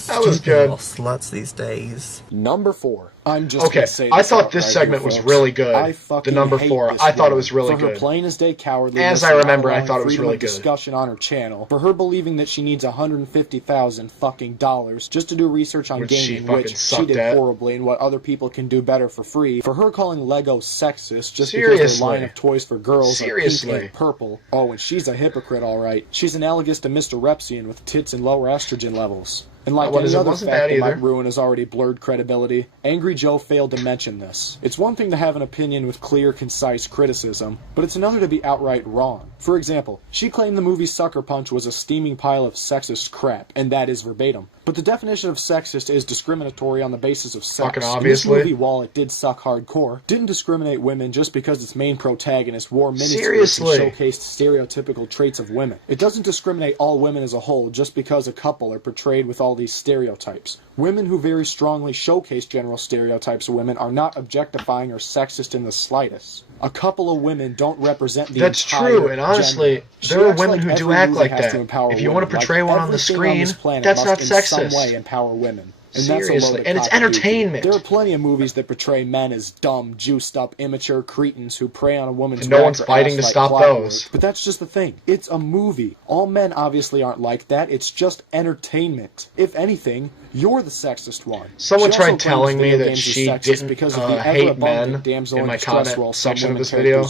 That was good. Sluts these days. Number 4. I'm just okay. I thought this segment was really good. The number 4. I thought it was really good. For her plain as day cowardly. As I remember, I thought it was really good. Discussion on her channel. For her believing that she needs $150,000 fucking dollars just to do research on gaming, which she did horribly, and what other people can do better for free. For her calling Lego sexist just because their line of toys for girls are pink and purple. Oh, and she's a hypocrite, all right. She's analogous to Mr. Repsian with tits and lower estrogen levels. And like any other fact that might ruin his already blurred credibility, Angry Joe failed to mention this. It's one thing to have an opinion with clear, concise criticism, but it's another to be outright wrong. For example, she claimed the movie Sucker Punch was a steaming pile of sexist crap, and that is verbatim. But But the definition of sexist is discriminatory on the basis of sex. Fucking obviously. This movie, while it did suck hardcore, didn't discriminate women just because its main protagonist wore miniskirts and showcased stereotypical traits of women. It doesn't discriminate all women as a whole just because a couple are portrayed with all these stereotypes. Women who very strongly showcase general stereotypes of women are not objectifying or sexist in the slightest. A couple of women don't represent the That's entire true, and honestly, there are women who do act like that. If you want to portray one on the screen, that's not sexist. In some way empower women. And seriously, and it's entertainment. There are plenty of movies that portray men as dumb, juiced-up, immature cretins who prey on a woman's and no one's fighting to stop those. But that's just the thing. It's a movie. All men obviously aren't like that. It's just entertainment. If anything, you're the sexist one. Someone tried telling me that she didn't hate men in my comment section of this video.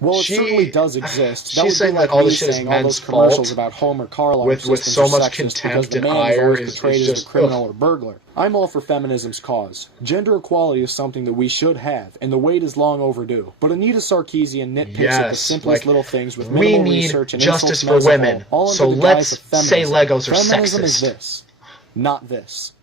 Well, it certainly does exist. She's saying that all this shit is men's fault about Homer Carlisle with so much contempt and ire is just a criminal or burglar. I'm all for feminism's cause. Gender equality is something that we should have, and the wait is long overdue. But Anita Sarkeesian nitpicks at the simplest little things with minimal research and justice for women. So let's say Legos are Feminism is sexist. this, not this.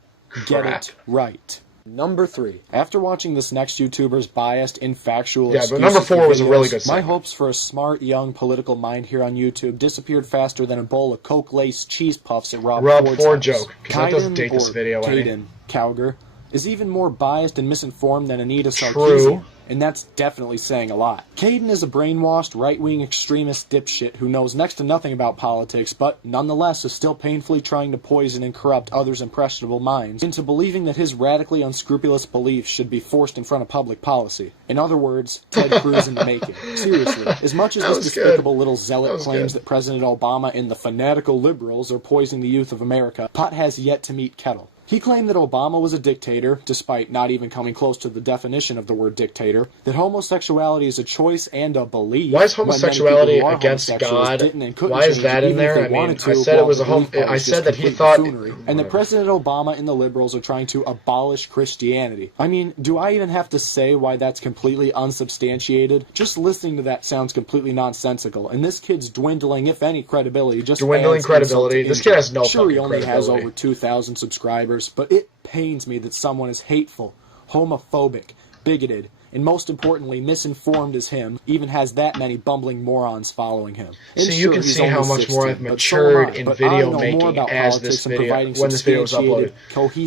Get it right. Number 3. After watching this next YouTuber's biased, infactual but number 4 was a really good my hopes for a smart, young, political mind here on YouTube disappeared faster than a bowl of Coke-laced cheese puffs at Rob Ford's joke, because that doesn't date this video any. Cowger is even more biased and misinformed than Anita Sarkeesian. And that's definitely saying a lot. Caden is a brainwashed, right-wing extremist dipshit who knows next to nothing about politics, but nonetheless is still painfully trying to poison and corrupt others' impressionable minds into believing that his radically unscrupulous beliefs should be forced in front of public policy. In other words, Ted Cruz in the making. Seriously, as much as this despicable little zealot claims that President Obama and the fanatical liberals are poisoning the youth of America, pot has yet to meet kettle. He claimed that Obama was a dictator, despite not even coming close to the definition of the word dictator, that homosexuality is a choice and a belief. Why is homosexuality against God? Why is that in there? I mean, I said it was I said that he thought... And that President Obama and the liberals are trying to abolish Christianity. I mean, do I even have to say why that's completely unsubstantiated? Just listening to that sounds completely nonsensical, and this kid's dwindling, if any, credibility. Dwindling credibility? This kid has no fucking credibility. Sure, he only has over 2,000 subscribers, but it pains me that someone as hateful, homophobic, bigoted, and most importantly misinformed as him even has that many bumbling morons following him. And so you can see how much more I've matured in video making as this video, when this video was uploaded.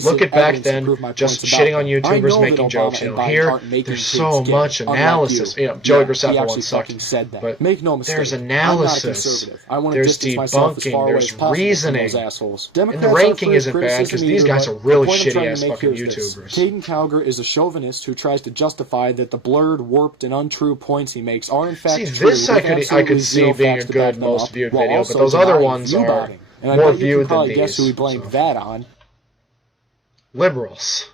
Look at back then, just shitting on YouTubers making jokes. You know, here, there's so much analysis. You know, Joey Graceffa once sucked, but make no mistake, there's analysis, there's debunking, there's reasoning, and the ranking isn't bad because these guys are really shitty-ass fucking YouTubers. Caden Cowger is a chauvinist who tries to justify that the blurred, warped, and untrue points he makes are in fact true. This I could see being a good, most viewed video, but those other ones are more viewed than these. Guess who we blamed that on? Liberals.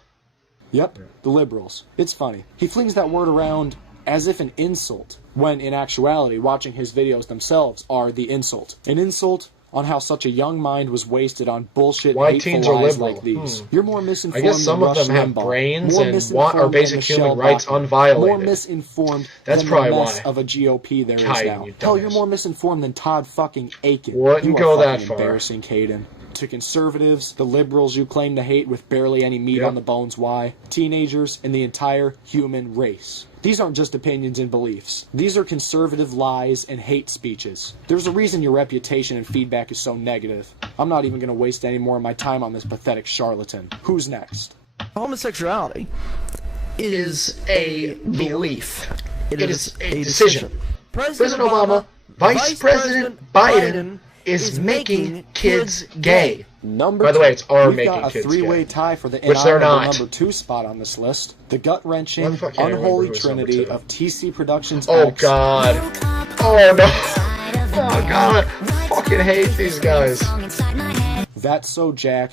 Yep, the liberals. It's funny. He flings that word around as if an insult, when in actuality, watching his videos themselves are the insult. An insult on how such a young mind was wasted on bullshit, hateful lies like these. You're more misinformed. I guess some of them have brains and want our basic human rights unviolated. More misinformed That's than probably the mess why. of a GOP there is now. Hell, you're more misinformed than Todd fucking Aiken. Wouldn't go that far. Embarrassing, Caden. To conservatives, the liberals you claim to hate with barely any meat on the bones, why? Teenagers, and the entire human race. These aren't just opinions and beliefs. These are conservative lies and hate speeches. There's a reason your reputation and feedback is so negative. I'm not even going to waste any more of my time on this pathetic charlatan. Who's next? Homosexuality is a belief. It is a decision. President Obama, Vice President Biden is making kids gay. By the way, it's our making kids gay. We've got a three-way tie for the which they're not. number 2 spot on this list. The gut-wrenching, unholy trinity of TC Productions Oh God. Oh no. Oh God. I fucking hate these guys. That's so Jack.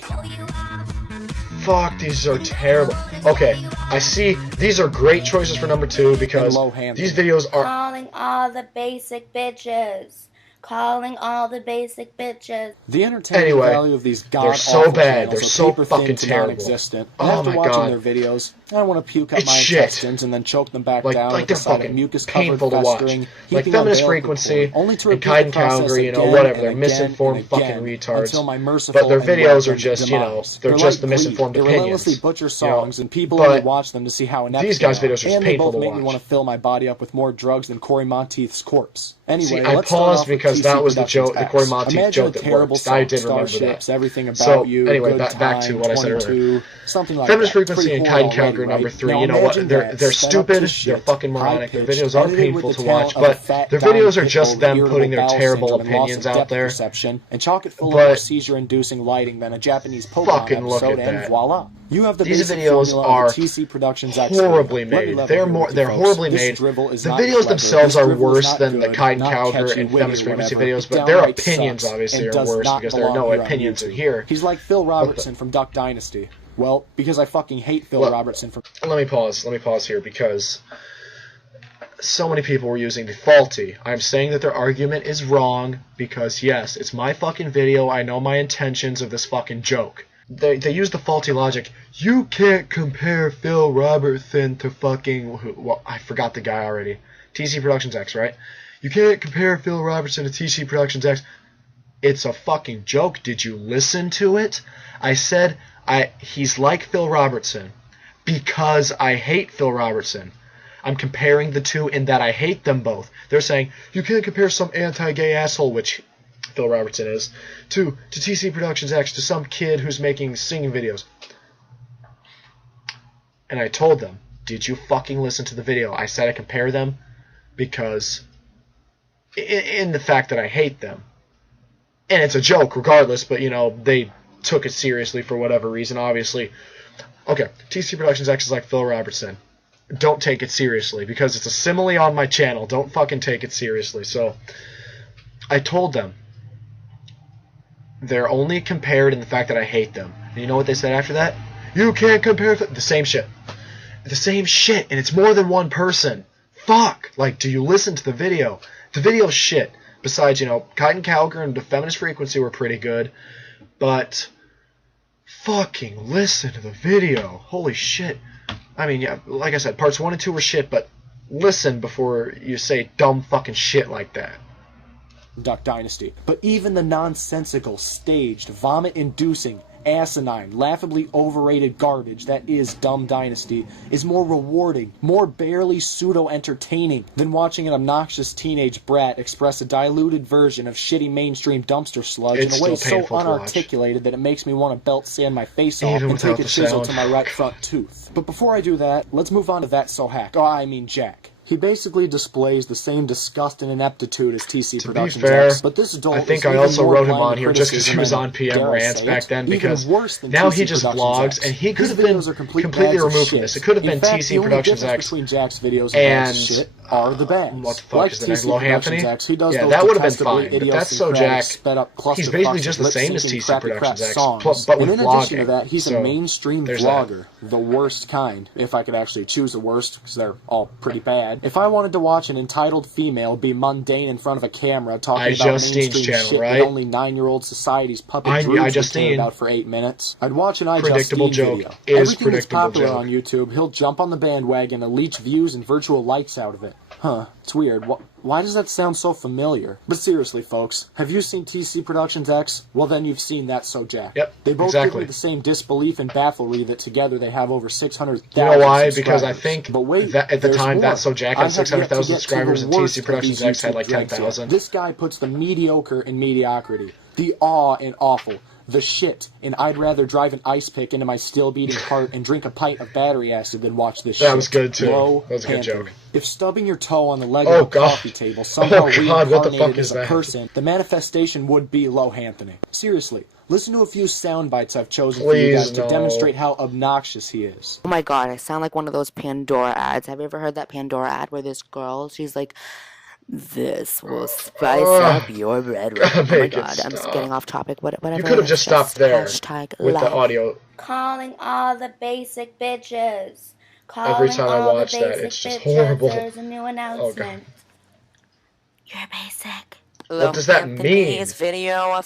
Fuck, these are terrible. Okay, I see. These are great choices for number 2 because these videos are... Calling all the basic bitches. calling all the basic bitches. The entertainment value of these god-awful channels they're so fucking terrible. Non-existent. And after watching their videos, I want to puke up my intestines and then choke them back down with a side of mucus-covered festering, like Feminist Frequency and Kite and Calgary, you know, whatever. They're misinformed fucking retards. But their videos are just, you know, they're just the misinformed opinions. They relentlessly butcher songs, and people only watch them to see how inept these guys' videos are just painful to watch. And they both make me want to fill my body up with more drugs than Corey Monteith's corpse. Anyway, I paused because that was the joke, the Corey Monteith joke that worked. I did remember that. Everything about so, you, anyway, back to what I said earlier. Something like Feminist that. Frequency and Kite and Calgary number 3, you know what, they're stupid, they're fucking moronic, their videos are painful to watch, but their videos are just them putting their terrible opinions out there. And chock it full of more seizure-inducing lighting than a Japanese Pokemon episode, and voila. You have the These videos are TC Productions horribly made. They're horribly made. The videos themselves are worse than the Kite and Calgary and Feminist Frequency videos, but their opinions obviously are worse because there are no opinions in here. He's like Phil Robertson from Duck Dynasty. Well, because I fucking hate Phil Robertson from... Let me pause here because so many people were using the faulty. I'm saying that their argument is wrong because, yes, it's my fucking video. I know my intentions of this fucking joke. They use the faulty logic. You can't compare Phil Robertson to fucking... Well, I forgot the guy already. TC Productions X, right? You can't compare Phil Robertson to TC Productions X. It's a fucking joke. Did you listen to it? I said he's like Phil Robertson because I hate Phil Robertson. I'm comparing the two in that I hate them both. They're saying, you can't compare some anti-gay asshole, which Phil Robertson is, to TC Productions X, to some kid who's making singing videos. And I told them, did you fucking listen to the video? I said I compare them because in the fact that I hate them. And it's a joke regardless, but, you know, they took it seriously for whatever reason, obviously. Okay, TC Productions X is like Phil Robertson. Don't take it seriously, because it's a simile on my channel. Don't fucking take it seriously. So, I told them, they're only compared in the fact that I hate them. And you know what they said after that? You can't compare the same shit. The same shit, and it's more than one person. Fuck! Like, do you listen to the video? The video's shit. Besides, you know, Kite and Calgary and the Feminist Frequency were pretty good. But fucking listen to the video. Holy shit. I mean, yeah, like I said, parts 1 and 2 were shit, but listen before you say dumb fucking shit like that. Duck Dynasty. But even the nonsensical, staged, vomit-inducing, asinine, laughably overrated garbage that is Dumb Dynasty is more rewarding, more barely pseudo-entertaining than watching an obnoxious teenage brat express a diluted version of shitty mainstream dumpster sludge in a way so unarticulated that it makes me want to belt sand my face off and take a chisel to my right front tooth. But before I do that, let's move on to That's So Hack. Oh, I mean Jack. He basically displays the same disgust and ineptitude as TC Productions X, but this adult I think I also wrote him on here just because he was on PM Rants back then, because now he just vlogs, and he could have been completely removed from this. It could have been TC Productions X between Jack's videos and shit are the bads. What the fuck is the name? Lohanthony? Yeah, that would have been fine, but that's So Jack. He's basically just the same as TC Productions X, but with vlogging. In addition to that, he's a mainstream vlogger, the worst kind, if I could actually choose the worst, because they're all pretty bad. If I wanted to watch an entitled female be mundane in front of a camera talking about mainstream shit that only 9-year-old society's puppet Drews would care about for 8 minutes, I'd watch an iJustine video. Everything that's popular on YouTube, he'll jump on the bandwagon and leech views and virtual likes out of it. Huh, it's weird. Why does that sound so familiar? But seriously, folks, have you seen TC Productions X? Well, then you've seen That's So Jack. Yep, they both give me the same disbelief and bafflery that together they have over 600,000 You know why? Because I think that at the time That's So Jack had 600,000 subscribers and TC Productions X had like 10,000. This guy puts the mediocre in mediocrity, the awe in awful, the shit, and I'd rather drive an ice pick into my still-beating heart and drink a pint of battery acid than watch this shit. That was good, too. That was a good joke. If stubbing your toe on the leg of a coffee table somehow reincarnated as a person, the manifestation would be Lohanthony. Seriously, listen to a few sound bites I've chosen for you guys to demonstrate how obnoxious he is. Oh my god, I sound like one of those Pandora ads. Have you ever heard that Pandora ad where this girl, she's like, this will spice up your bedroom. Oh my god, I'm just getting off topic. Whatever. You could have just stopped there with the audio. Calling all the basic bitches. Every time I watch that, it's just horrible. There's a new announcement. You're basic. What does that mean? Video I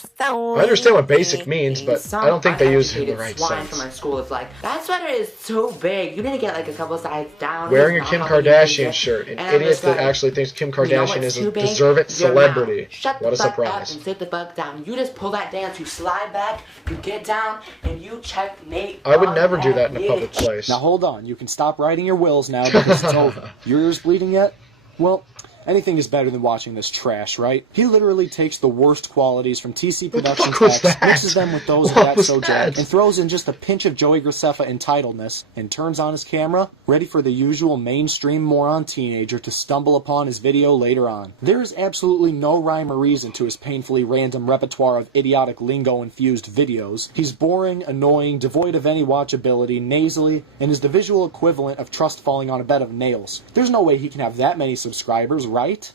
understand what basic means, but I don't think they use it in the right sense. From my school is like, that sweater is so big, you need to get like a couple sizes down. Wearing a Kim Kardashian shirt. An idiot that actually thinks Kim Kardashian is a deserved celebrity. What a surprise. And sit the fuck down. You just pull that dance, you slide back, you get down, and you checkmate. I would never do that in a public place. Now hold on, you can stop writing your wills now because it's over. Your ears bleeding yet? Well, anything is better than watching this trash, right? He literally takes the worst qualities from TC Production text, mixes them with those of That's So Jack, and throws in just a pinch of Joey Graceffa entitledness, and turns on his camera, ready for the usual mainstream moron teenager to stumble upon his video later on. There is absolutely no rhyme or reason to his painfully random repertoire of idiotic lingo-infused videos. He's boring, annoying, devoid of any watchability, nasally, and is the visual equivalent of Trust falling on a bed of nails. There's no way he can have that many subscribers, right?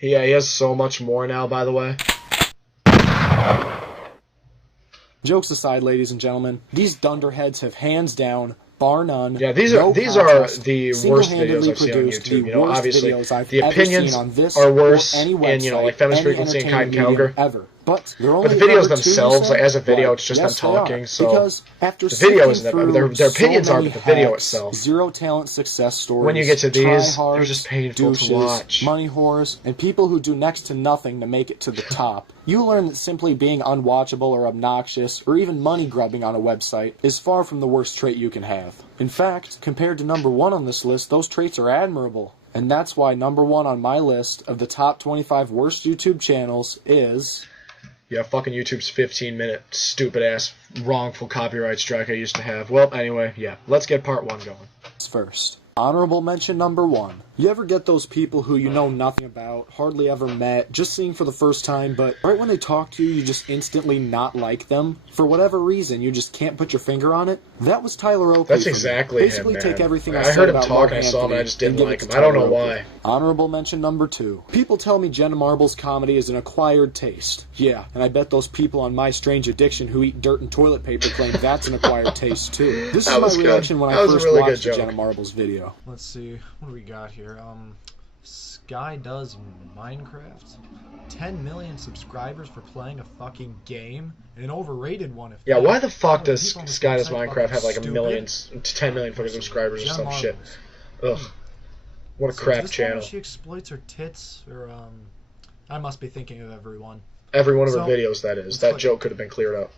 Yeah, he has so much more now, by the way. Jokes aside, ladies and gentlemen, these dunderheads have hands down, bar none. Yeah, these are the worst videos I've seen on YouTube. You know, obviously the opinions are worse in, you know, like Feminist Frequency and Kind Cowger. Ever. But the videos themselves, like, as a video, it's just them talking. So because after the video isn't that. Their opinions are, but the video itself. Zero talent success stories. When you get to these, they're just painful to watch. Money whores, and people who do next to nothing to make it to the top. You learn that simply being unwatchable or obnoxious, or even money grubbing on a website, is far from the worst trait you can have. In fact, compared to number 1 on this list, those traits are admirable. And that's why number 1 on my list of the top 25 worst YouTube channels is... Yeah, fucking YouTube's 15-minute, stupid-ass, wrongful copyright strike I used to have. Well, anyway, yeah, let's get part 1 going. First, honorable mention number 1. You ever get those people who you know nothing about, hardly ever met, just seeing for the first time, but right when they talk to you, you just instantly not like them? For whatever reason, you just can't put your finger on it? That was Tyler Oakley. That's exactly Basically him, man. Take everything I heard him talk and I saw him and I just didn't like him. I don't know why. Honorable mention number 2. People tell me Jenna Marbles' comedy is an acquired taste. Yeah, and I bet those people on My Strange Addiction who eat dirt and toilet paper claim that's an acquired taste too. This is my reaction when I first watched the Jenna Marbles video. Let's see, what do we got here? Sky Does Minecraft? 10 million subscribers for playing a fucking game? An overrated one. Yeah, why the fuck does Sky Does Minecraft have like 10 million fucking subscribers or some shit? Ugh. What a crap channel. She exploits her tits, or I must be thinking of everyone. Every one of her videos, that is. That joke could have been cleared up.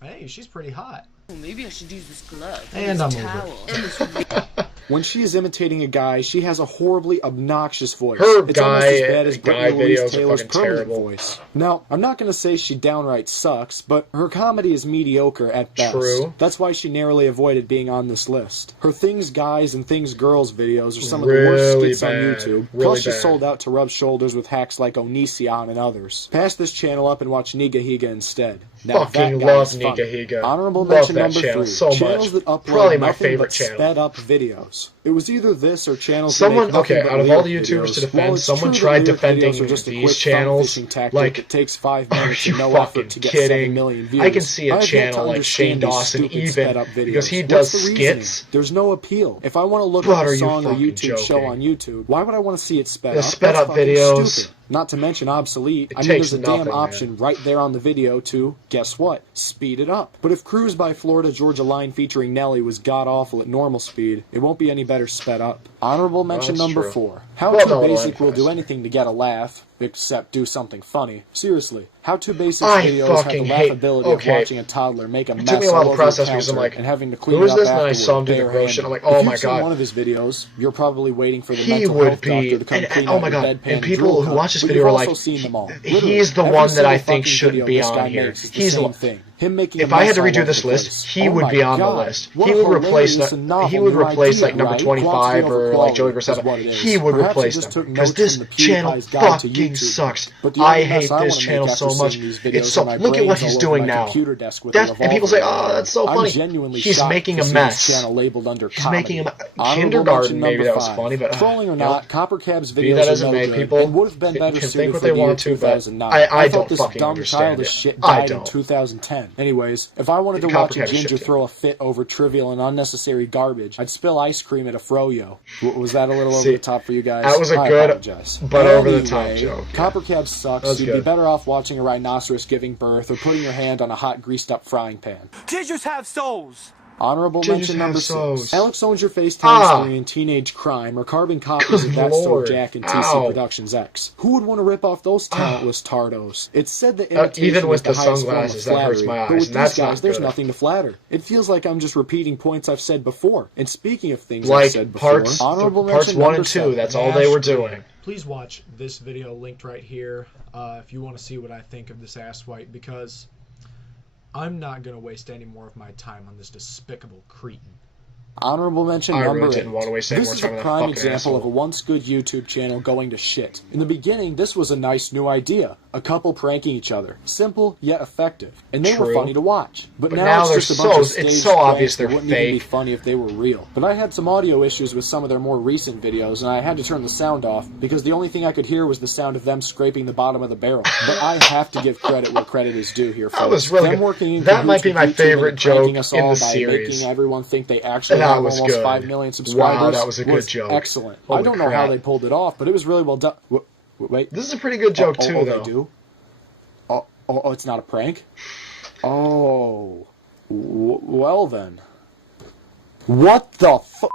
Hey, she's pretty hot. Maybe I should use this glove. And I'm over. When she is imitating a guy, she has a horribly obnoxious voice. It's almost as bad as Brittany Louise Taylor's permanent voice. Now, I'm not going to say she downright sucks, but her comedy is mediocre at best. True. That's why she narrowly avoided being on this list. Her Things Guys and Things Girls videos are some of the worst skits on YouTube. Plus, she's sold out to rub shoulders with hacks like Onision and others. Pass this channel up and watch Niga Higa instead. Now, fucking love Niga Higa. Honorable mention number 3. So channels that upload probably my nothing favorite but channel. sped up videos. It was either this or channels someone that make nothing but out of all the lyric YouTubers videos. to defend, Well, someone tried defending these channels. Like, it takes 5 minutes and no effort to get 7 million views. I can see a channel like Shane Dawson even because he does skits. There's no appeal. If I want to look at a song or YouTube show on YouTube, why would I want to see it sped up? Sped up videos. Stupid. Not to mention obsolete. I mean, there's a damn option right there on the video to, guess what, speed it up. But if Cruise by Florida Georgia Line featuring Nelly was god-awful at normal speed, it won't be any better sped up. Honorable mention number 4. How Too Basic will do anything to get a laugh, except do something funny. Seriously, How Too Basic's videos have the laughability of watching a toddler make a mess all over the counter and having to clean it up afterward. I'm like, oh my god. If you've seen one of his videos, you're probably waiting for the mental health doctor to come clean out your bedpan and people who watch this video are like, he's the one that I think should be on here. He's the one. If I had to redo this list, he would be on the list. He would replace like number 25 or like Joey Graceffa. He would replace them because this channel fucking sucks. I hate this channel so much. It's so look at what he's doing now. And people say, "Oh, that's so funny." He's making a mess. He's making a kindergarten. Maybe that was funny, but trolling or not, Copper Cab's videos are no good and would have been better suited for the year 2009. I don't thought this fucking dumb understand childish it. shit died in 2010. Anyways, if I wanted to watch a ginger throw a fit over trivial and unnecessary garbage, I'd spill ice cream at a froyo. Was that a little over the top for you guys? That was a good, but over the top joke. Copper Cab sucks. You'd be better off watching a rhinoceros giving birth or putting your hand on a hot greased up frying pan. Gingers have souls. Honorable mention number 6. Alex Owns Your Face times 3 in Teenage Crime or carbon copies of That Stove Jack and TC Productions X. Who would want to rip off those talentless tardos? It's said that imitation even with is the highest sunglasses, form of that hurts flattery, my eyes. but with these guys, there's good. nothing to flatter. It feels like I'm just repeating points I've said before. And speaking of things I've said before, honorable parts 1 and 2, that's all they were doing. Please watch this video linked right here if you want to see what I think of this asswipe, because I'm not going to waste any more of my time on this despicable cretin. Honorable mention number 8. Really didn't want to waste any more This time is a on prime that example asshole. of a once good YouTube channel going to shit. In the beginning, this was a nice new idea. A couple pranking each other. Simple, yet effective. And they were funny to watch. But now it's just a bunch of staged it's so obvious that they're wouldn't fake. even be funny if they were real. But I had some audio issues with some of their more recent videos, and I had to turn the sound off, because the only thing I could hear was the sound of them scraping the bottom of the barrel. But I have to give credit where credit is due here, folks. That was really good. That might be my favorite joke in the series. Making everyone think they actually have almost 5 million subscribers. Wow, that was a good joke. Excellent. Holy I don't know how they pulled it off, but it was really well done. Wait. This is a pretty good joke, too, though. They do? Oh, it's not a prank? Oh. Well, then. What the fuck?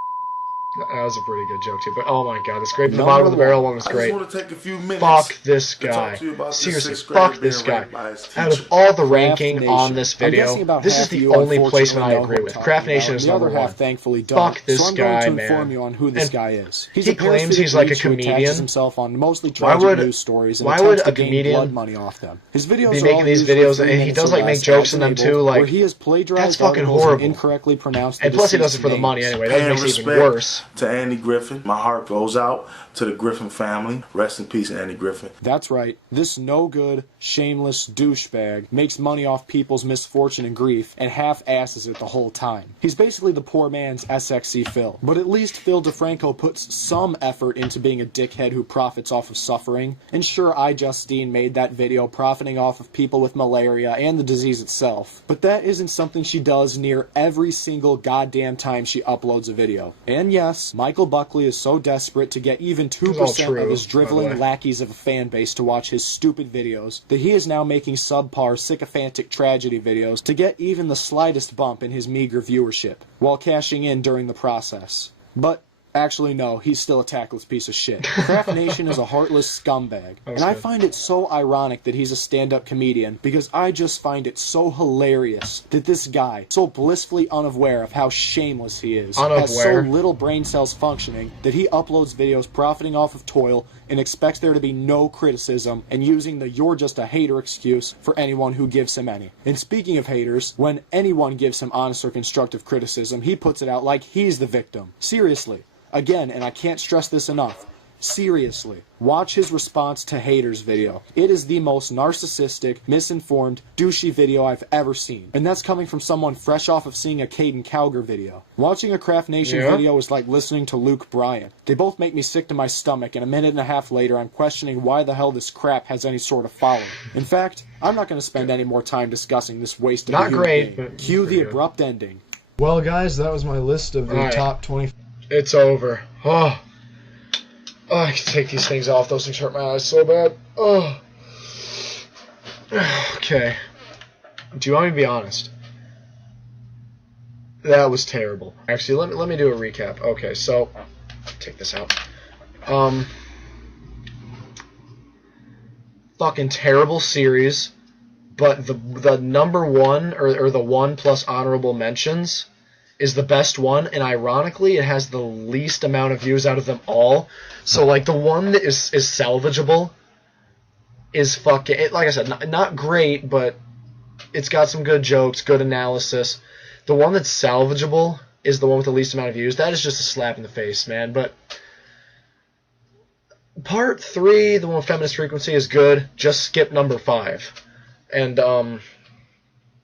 That was a pretty good joke, too. But, oh my god, the scrape at the bottom of the barrel one was great. I just want to take a few minutes. Fuck this guy. Seriously, fuck this guy. Out of all the ranking on this video, this is the only placement I agree with. Craft Nation is number 1. Thankfully fuck this guy, man. Inform you on who this guy is. He claims he's like a comedian. Himself on mostly tragic news stories and why would a to gain comedian blood money off them. His videos be making these videos, and he does like make jokes in them too? Like, he has plagiarized that's fucking horrible. Incorrectly pronounced. And plus, he does it for the money anyway. That makes it even worse. To Andy Griffith. My heart goes out to the Griffin family. Rest in peace, Andy Griffin. That's right. This no-good, shameless douchebag makes money off people's misfortune and grief and half-asses it the whole time. He's basically the poor man's SXC Phil. But at least Phil Defranco puts some effort into being a dickhead who profits off of suffering. And sure, Justine made that video profiting off of people with malaria and the disease itself. But that isn't something she does near every single goddamn time she uploads a video. And yes, Michael Buckley is so desperate to get even 2% of his driveling lackeys of a fan base to watch his stupid videos that he is now making subpar sycophantic tragedy videos to get even the slightest bump in his meager viewership, while cashing in during the process. But actually, no, he's still a tactless piece of shit. Craft Nation is a heartless scumbag. And I find it so ironic that he's a stand-up comedian, because I just find it so hilarious that this guy, so blissfully unaware of how shameless he is, has so little brain cells functioning that he uploads videos profiting off of toil and expects there to be no criticism, and using the "you're just a hater" excuse for anyone who gives him any. And speaking of haters, when anyone gives him honest or constructive criticism, he puts it out like he's the victim. Seriously. Again, and I can't stress this enough, seriously, watch his response to haters video. It is the most narcissistic, misinformed, douchey video I've ever seen. And that's coming from someone fresh off of seeing a Caden Calgar video. Watching a Craft Nation video is like listening to Luke Bryan. They both make me sick to my stomach, and a minute and a half later I'm questioning why the hell this crap has any sort of following. In fact, I'm not going to spend any more time discussing this waste of a human being. Cue the abrupt ending. Well, guys, that was my list of the top 20... It's over. Oh, I can take these things off. Those things hurt my eyes so bad. Oh. Okay. Do you want me to be honest? That was terrible. Actually, let me do a recap. Okay, so take this out. Fucking terrible series, but the number one or the one plus honorable mentions is the best one, and ironically, it has the least amount of views out of them all. So, like, the one that is salvageable is fucking... like I said, not great, but it's got some good jokes, good analysis. The one that's salvageable is the one with the least amount of views. That is just a slap in the face, man. But part 3, the one with feminist frequency, is good. Just skip number 5. And,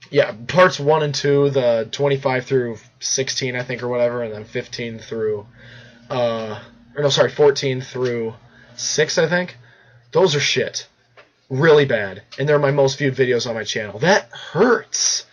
yeah, parts 1 and 2, the 25 through 16, I think, or whatever, and then 15 through, 14 through 6, I think. Those are shit. really bad, and they're my most viewed videos on my channel. That hurts.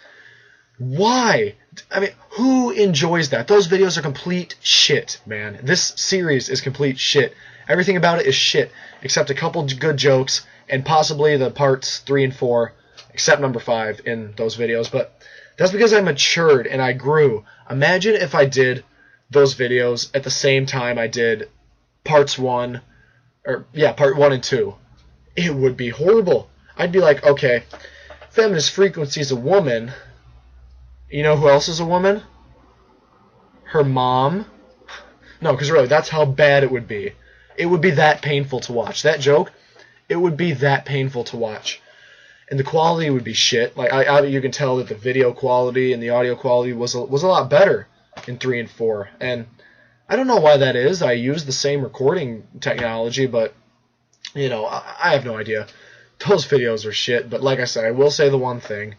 Why? I mean, who enjoys that? Those videos are complete shit, man. This series is complete shit. Everything about it is shit, except a couple good jokes, and possibly the parts 3 and 4, except number 5 in those videos. But that's because I matured and I grew. Imagine if I did those videos at the same time I did part 1 and 2. It would be horrible. I'd be like, okay, feminist frequency is a woman. You know who else is a woman? Her mom. No, because really, that's how bad it would be. It would be that painful to watch. That joke, it would be that painful to watch. And the quality would be shit. Like you can tell that the video quality and the audio quality was a lot better in 3 and 4. And I don't know why that is. I use the same recording technology, but, you know, I have no idea. Those videos are shit. But like I said, I will say the one thing.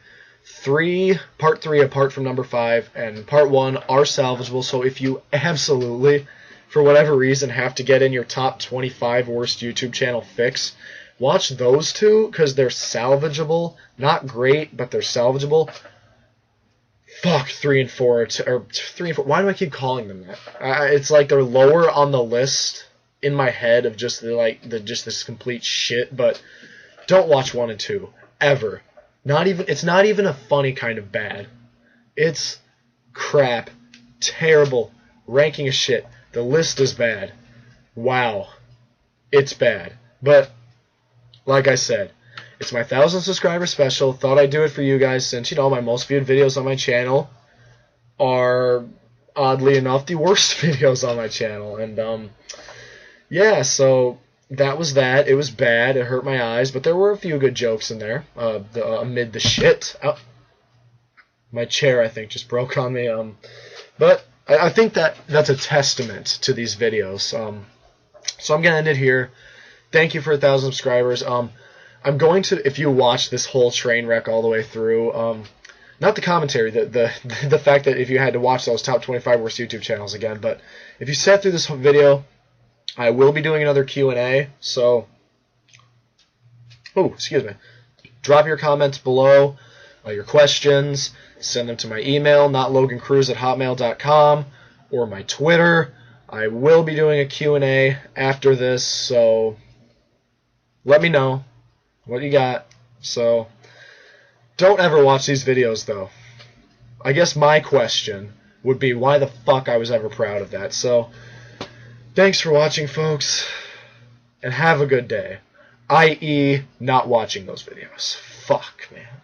Part 3, apart from number 5, and part 1 are salvageable. So if you absolutely, for whatever reason, have to get in your top 25 worst YouTube channel fix, watch those 2, because they're salvageable. Not great, but they're salvageable. Fuck 3 and 4, or 3 and 4. Why do I keep calling them that? It's like they're lower on the list in my head of just just this complete shit. But don't watch 1 and 2 ever. It's not even a funny kind of bad. It's crap, terrible, ranking of shit. The list is bad. Wow, it's bad. But like I said, it's my 1,000 subscriber special. Thought I'd do it for you guys since, you know, my most viewed videos on my channel are, oddly enough, the worst videos on my channel. And, yeah, so that was that. It was bad. It hurt my eyes, but there were a few good jokes in there amid the shit. Oh, my chair, I think, just broke on me. But I think that's a testament to these videos. So I'm going to end it here. Thank you for 1,000 subscribers. I'm going to, if you watch this whole train wreck all the way through, not the commentary, the fact that if you had to watch those top 25 worst YouTube channels again, but if you sat through this video, I will be doing another Q&A, so, excuse me, drop your comments below, your questions, send them to my email, notlogancrews@hotmail.com, or my Twitter. I will be doing a Q&A after this, so let me know what you got. So, don't ever watch these videos, though. I guess my question would be why the fuck I was ever proud of that. So, thanks for watching, folks, and have a good day. I.e., not watching those videos. Fuck, man.